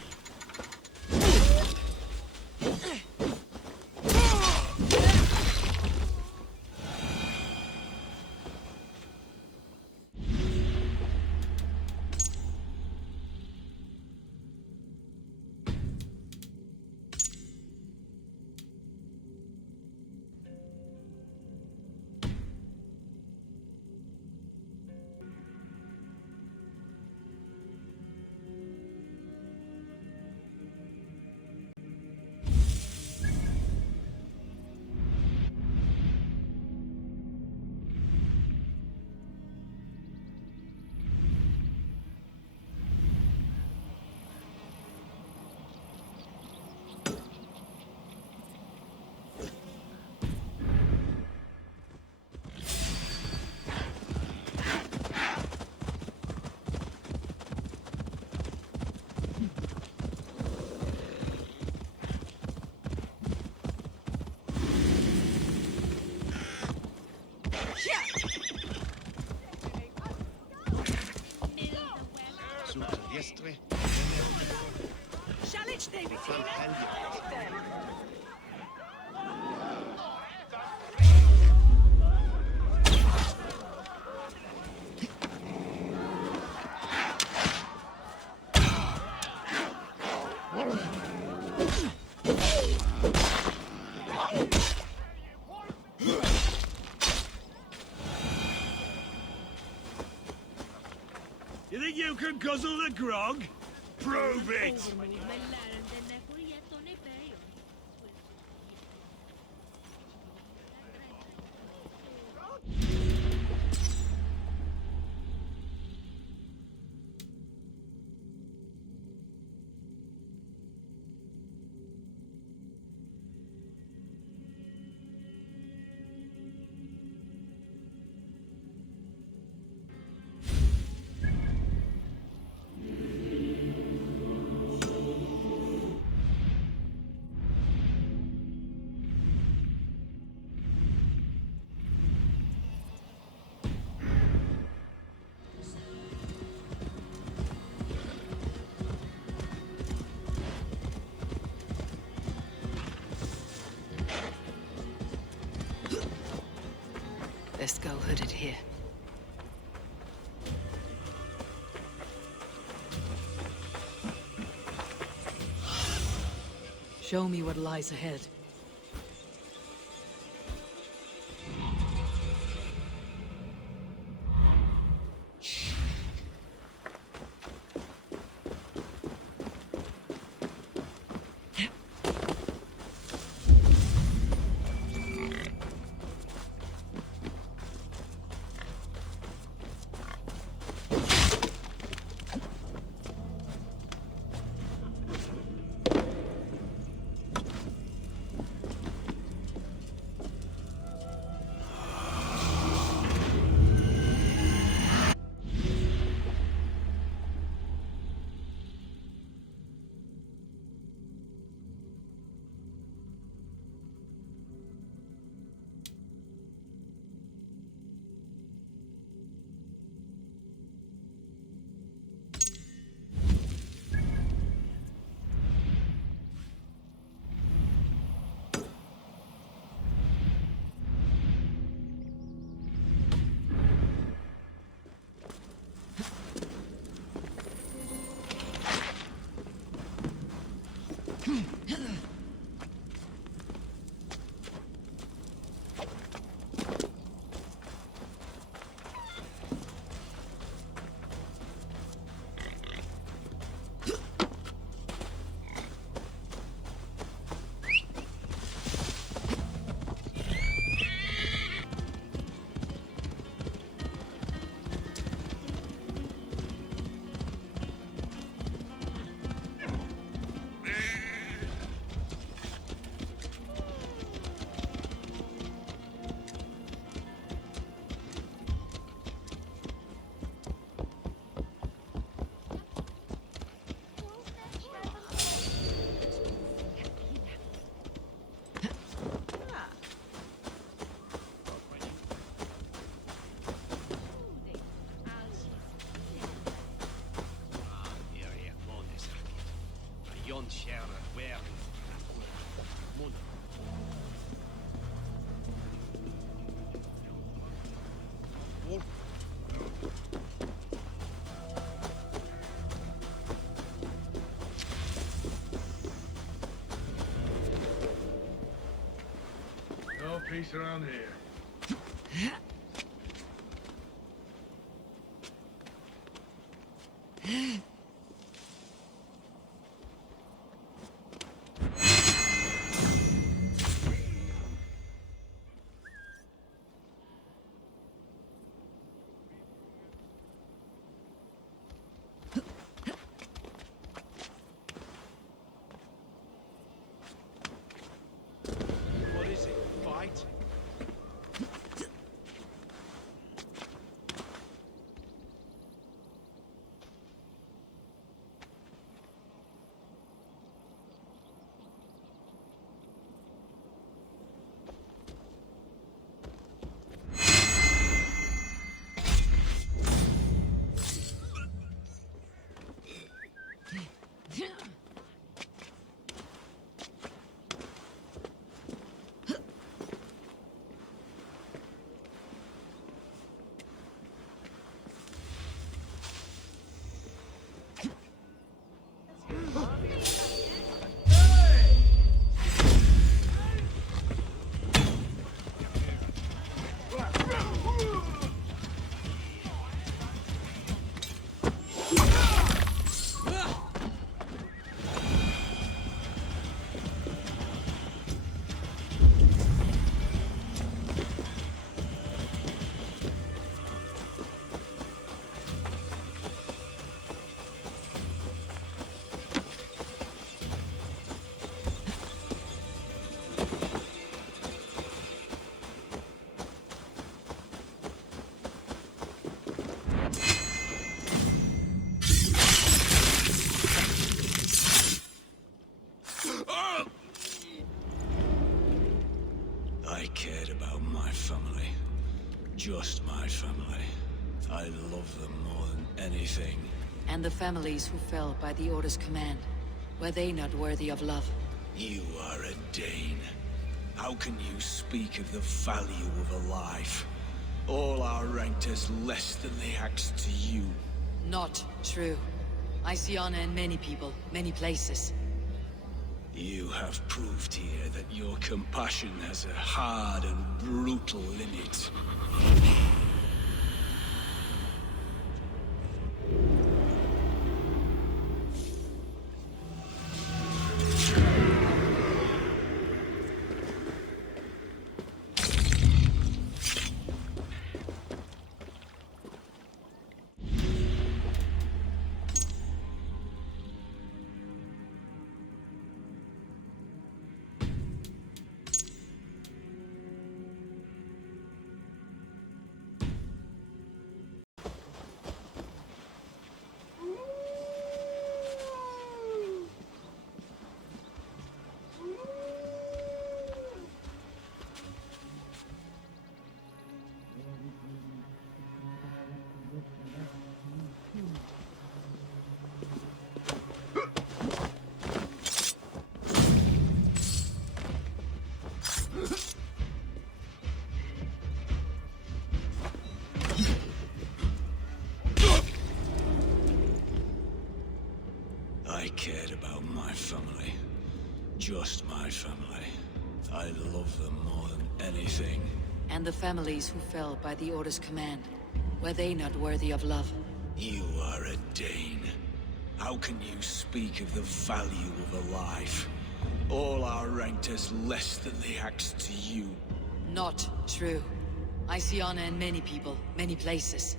Wincestre. Shall it they be You think you can guzzle the grog? Prove it! Let's go hooded here. Show me what lies ahead. No peace around here. What is it? Fight? I cared about my family. Just my family. I love them more than anything. And the families who fell by the Order's command. Were they not worthy of love? You are a Dane. How can you speak of the value of a life? All our ranked as less than the axe to you. Not true. I see honor in many people, many places. You have proved here that your compassion has a hard and brutal limit. I cared about my family. Just my family. I love them more than anything. And the families who fell by the Order's command. Were they not worthy of love? You are a Dane. How can you speak of the value of a life? All are ranked as less than the axe to you. Not true. I see honor in many people, many places.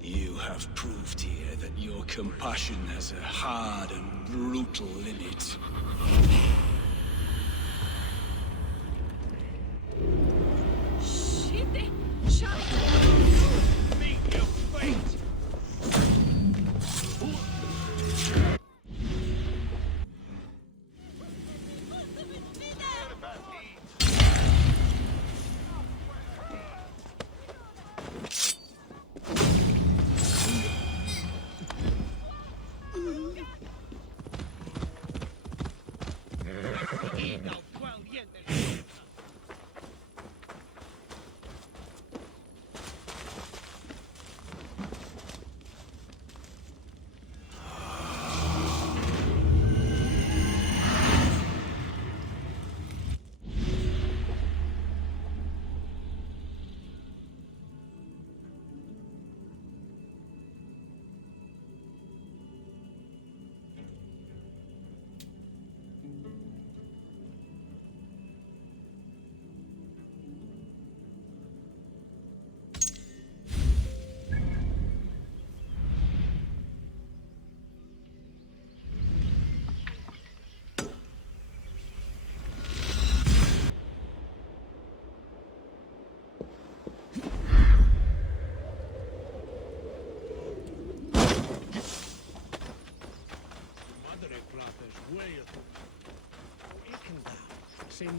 You have proved here that your compassion has a hard and brutal limit. Meet your fate!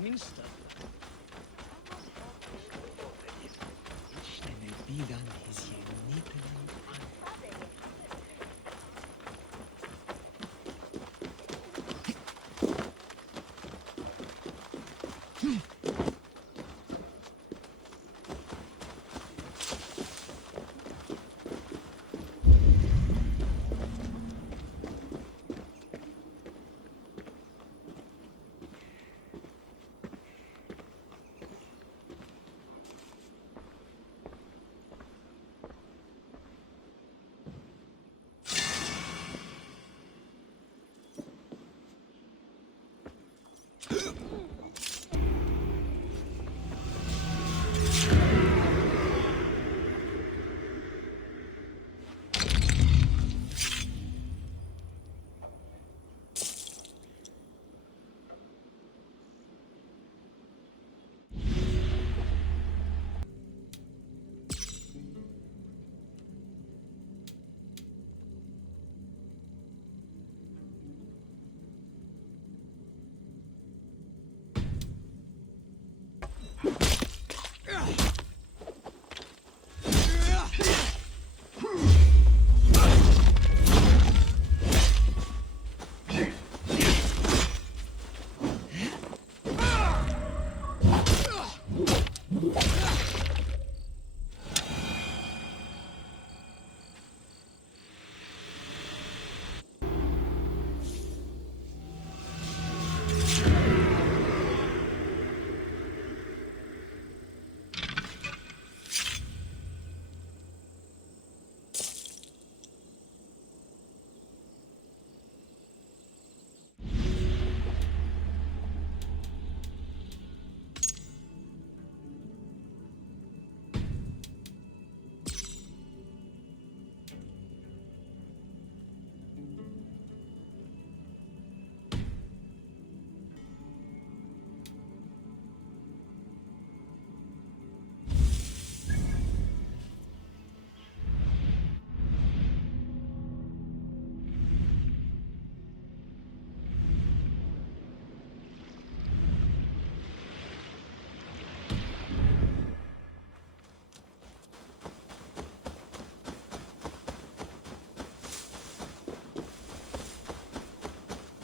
Wincestre. Eine Bilan is unique.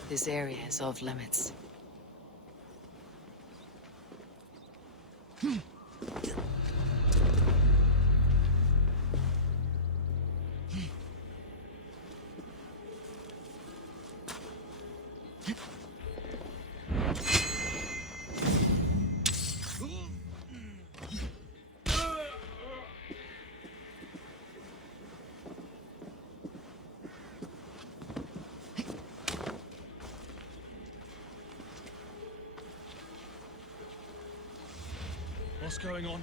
This area is off limits. What's going on?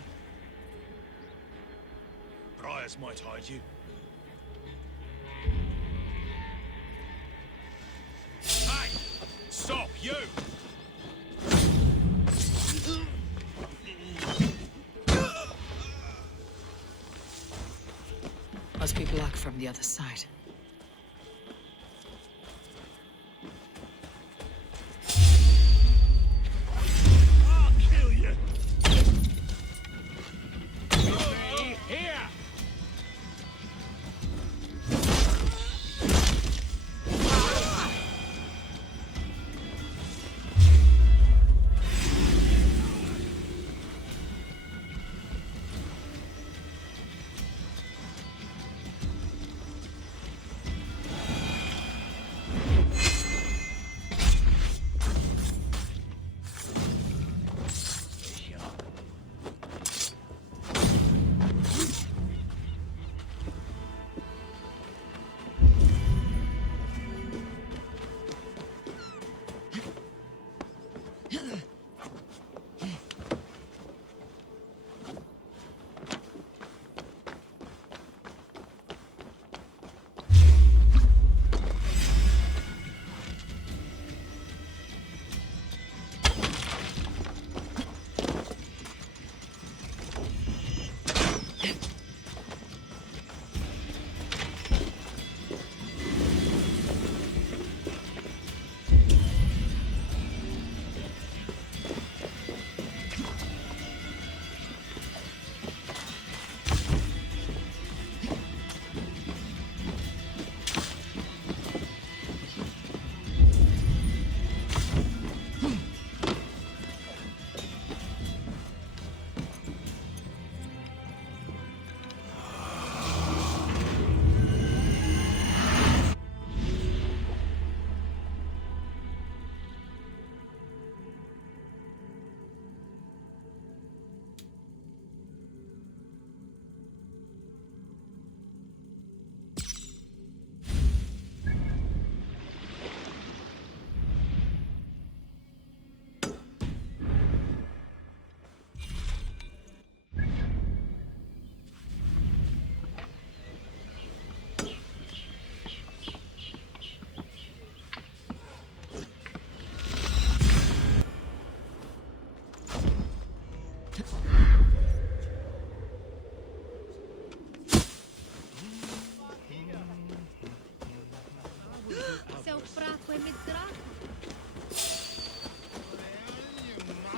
Briars might hide you. Hey! Stop, you! Must be blocked from the other side.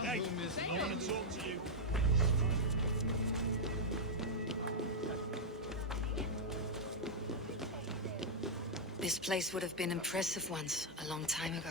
Hey, I want to talk to you. This place would have been impressive once, a long time ago.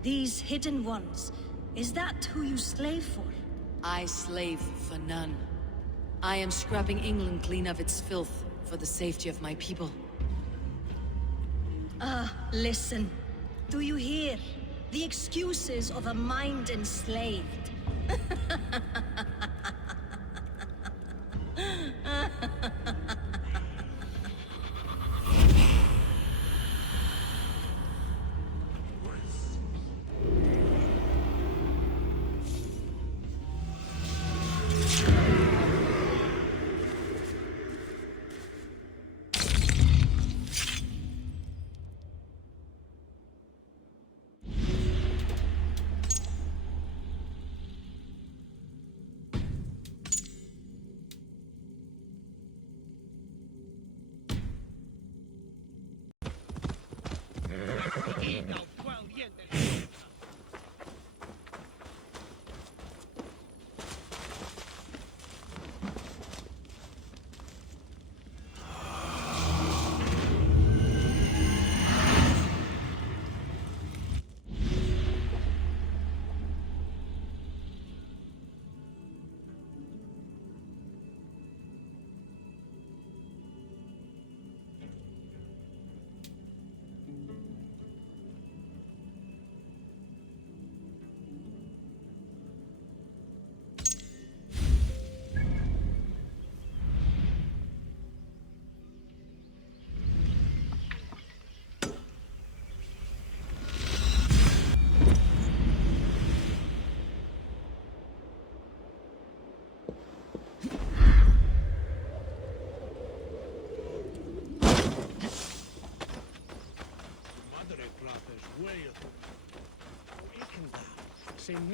These hidden ones, is that who you slave for? I slave for none. I am scrubbing England clean of its filth for the safety of my people. Listen. Do you hear? The excuses of a mind enslaved.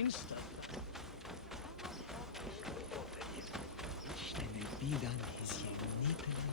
Wincestre. Deine Bidan is uniquely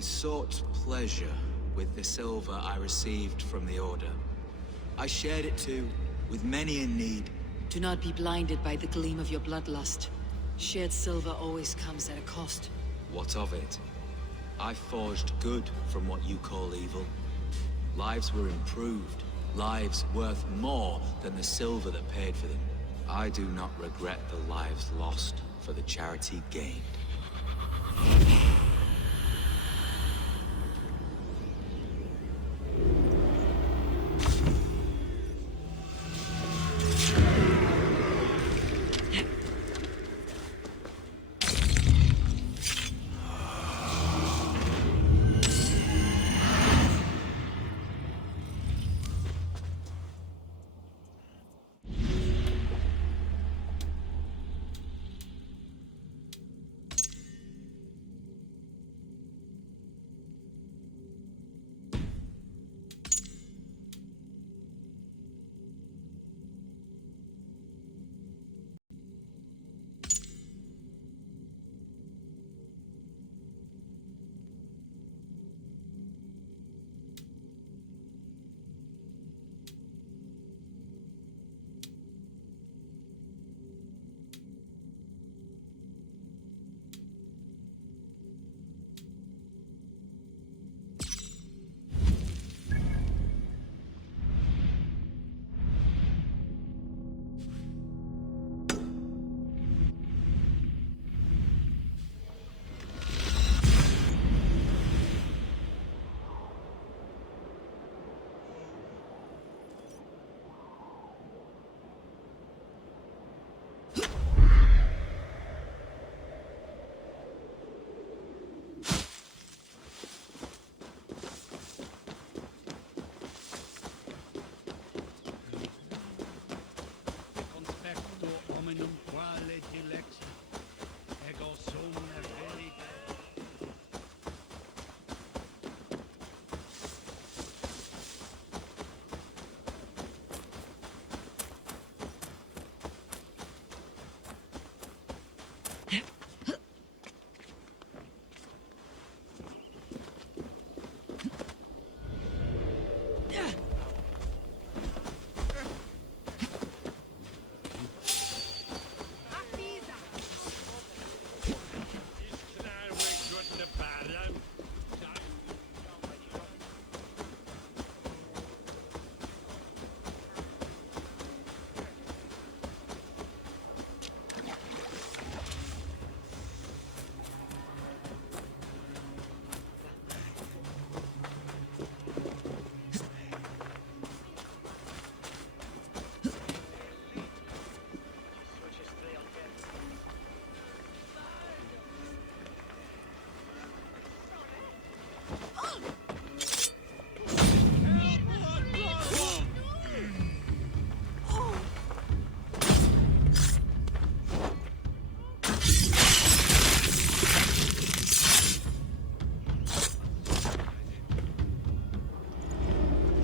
I sought pleasure with the silver I received from the Order. I shared it too, with many in need. Do not be blinded by the gleam of your bloodlust. Shared silver always comes at a cost. What of it? I forged good from what you call evil. Lives were improved. Lives worth more than the silver that paid for them. I do not regret the lives lost for the charity gained.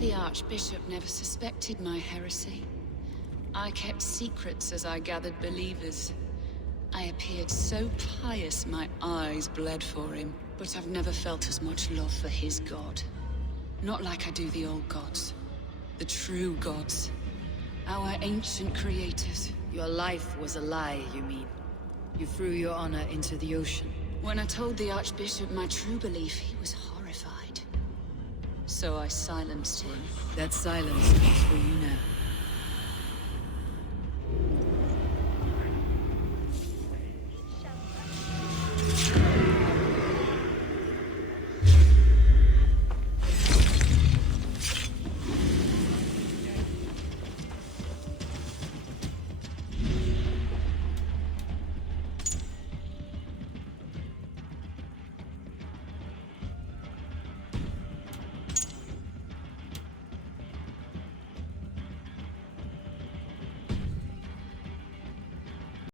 The Archbishop never suspected my heresy. I kept secrets as I gathered believers. I appeared so pious my eyes bled for him. But I've never felt as much love for his god. Not like I do the old gods. The true gods. Our ancient creators. Your life was a lie, you mean? You threw your honor into the ocean. When I told the Archbishop my true belief, he was horrified. So I silenced him. That silence is for you now.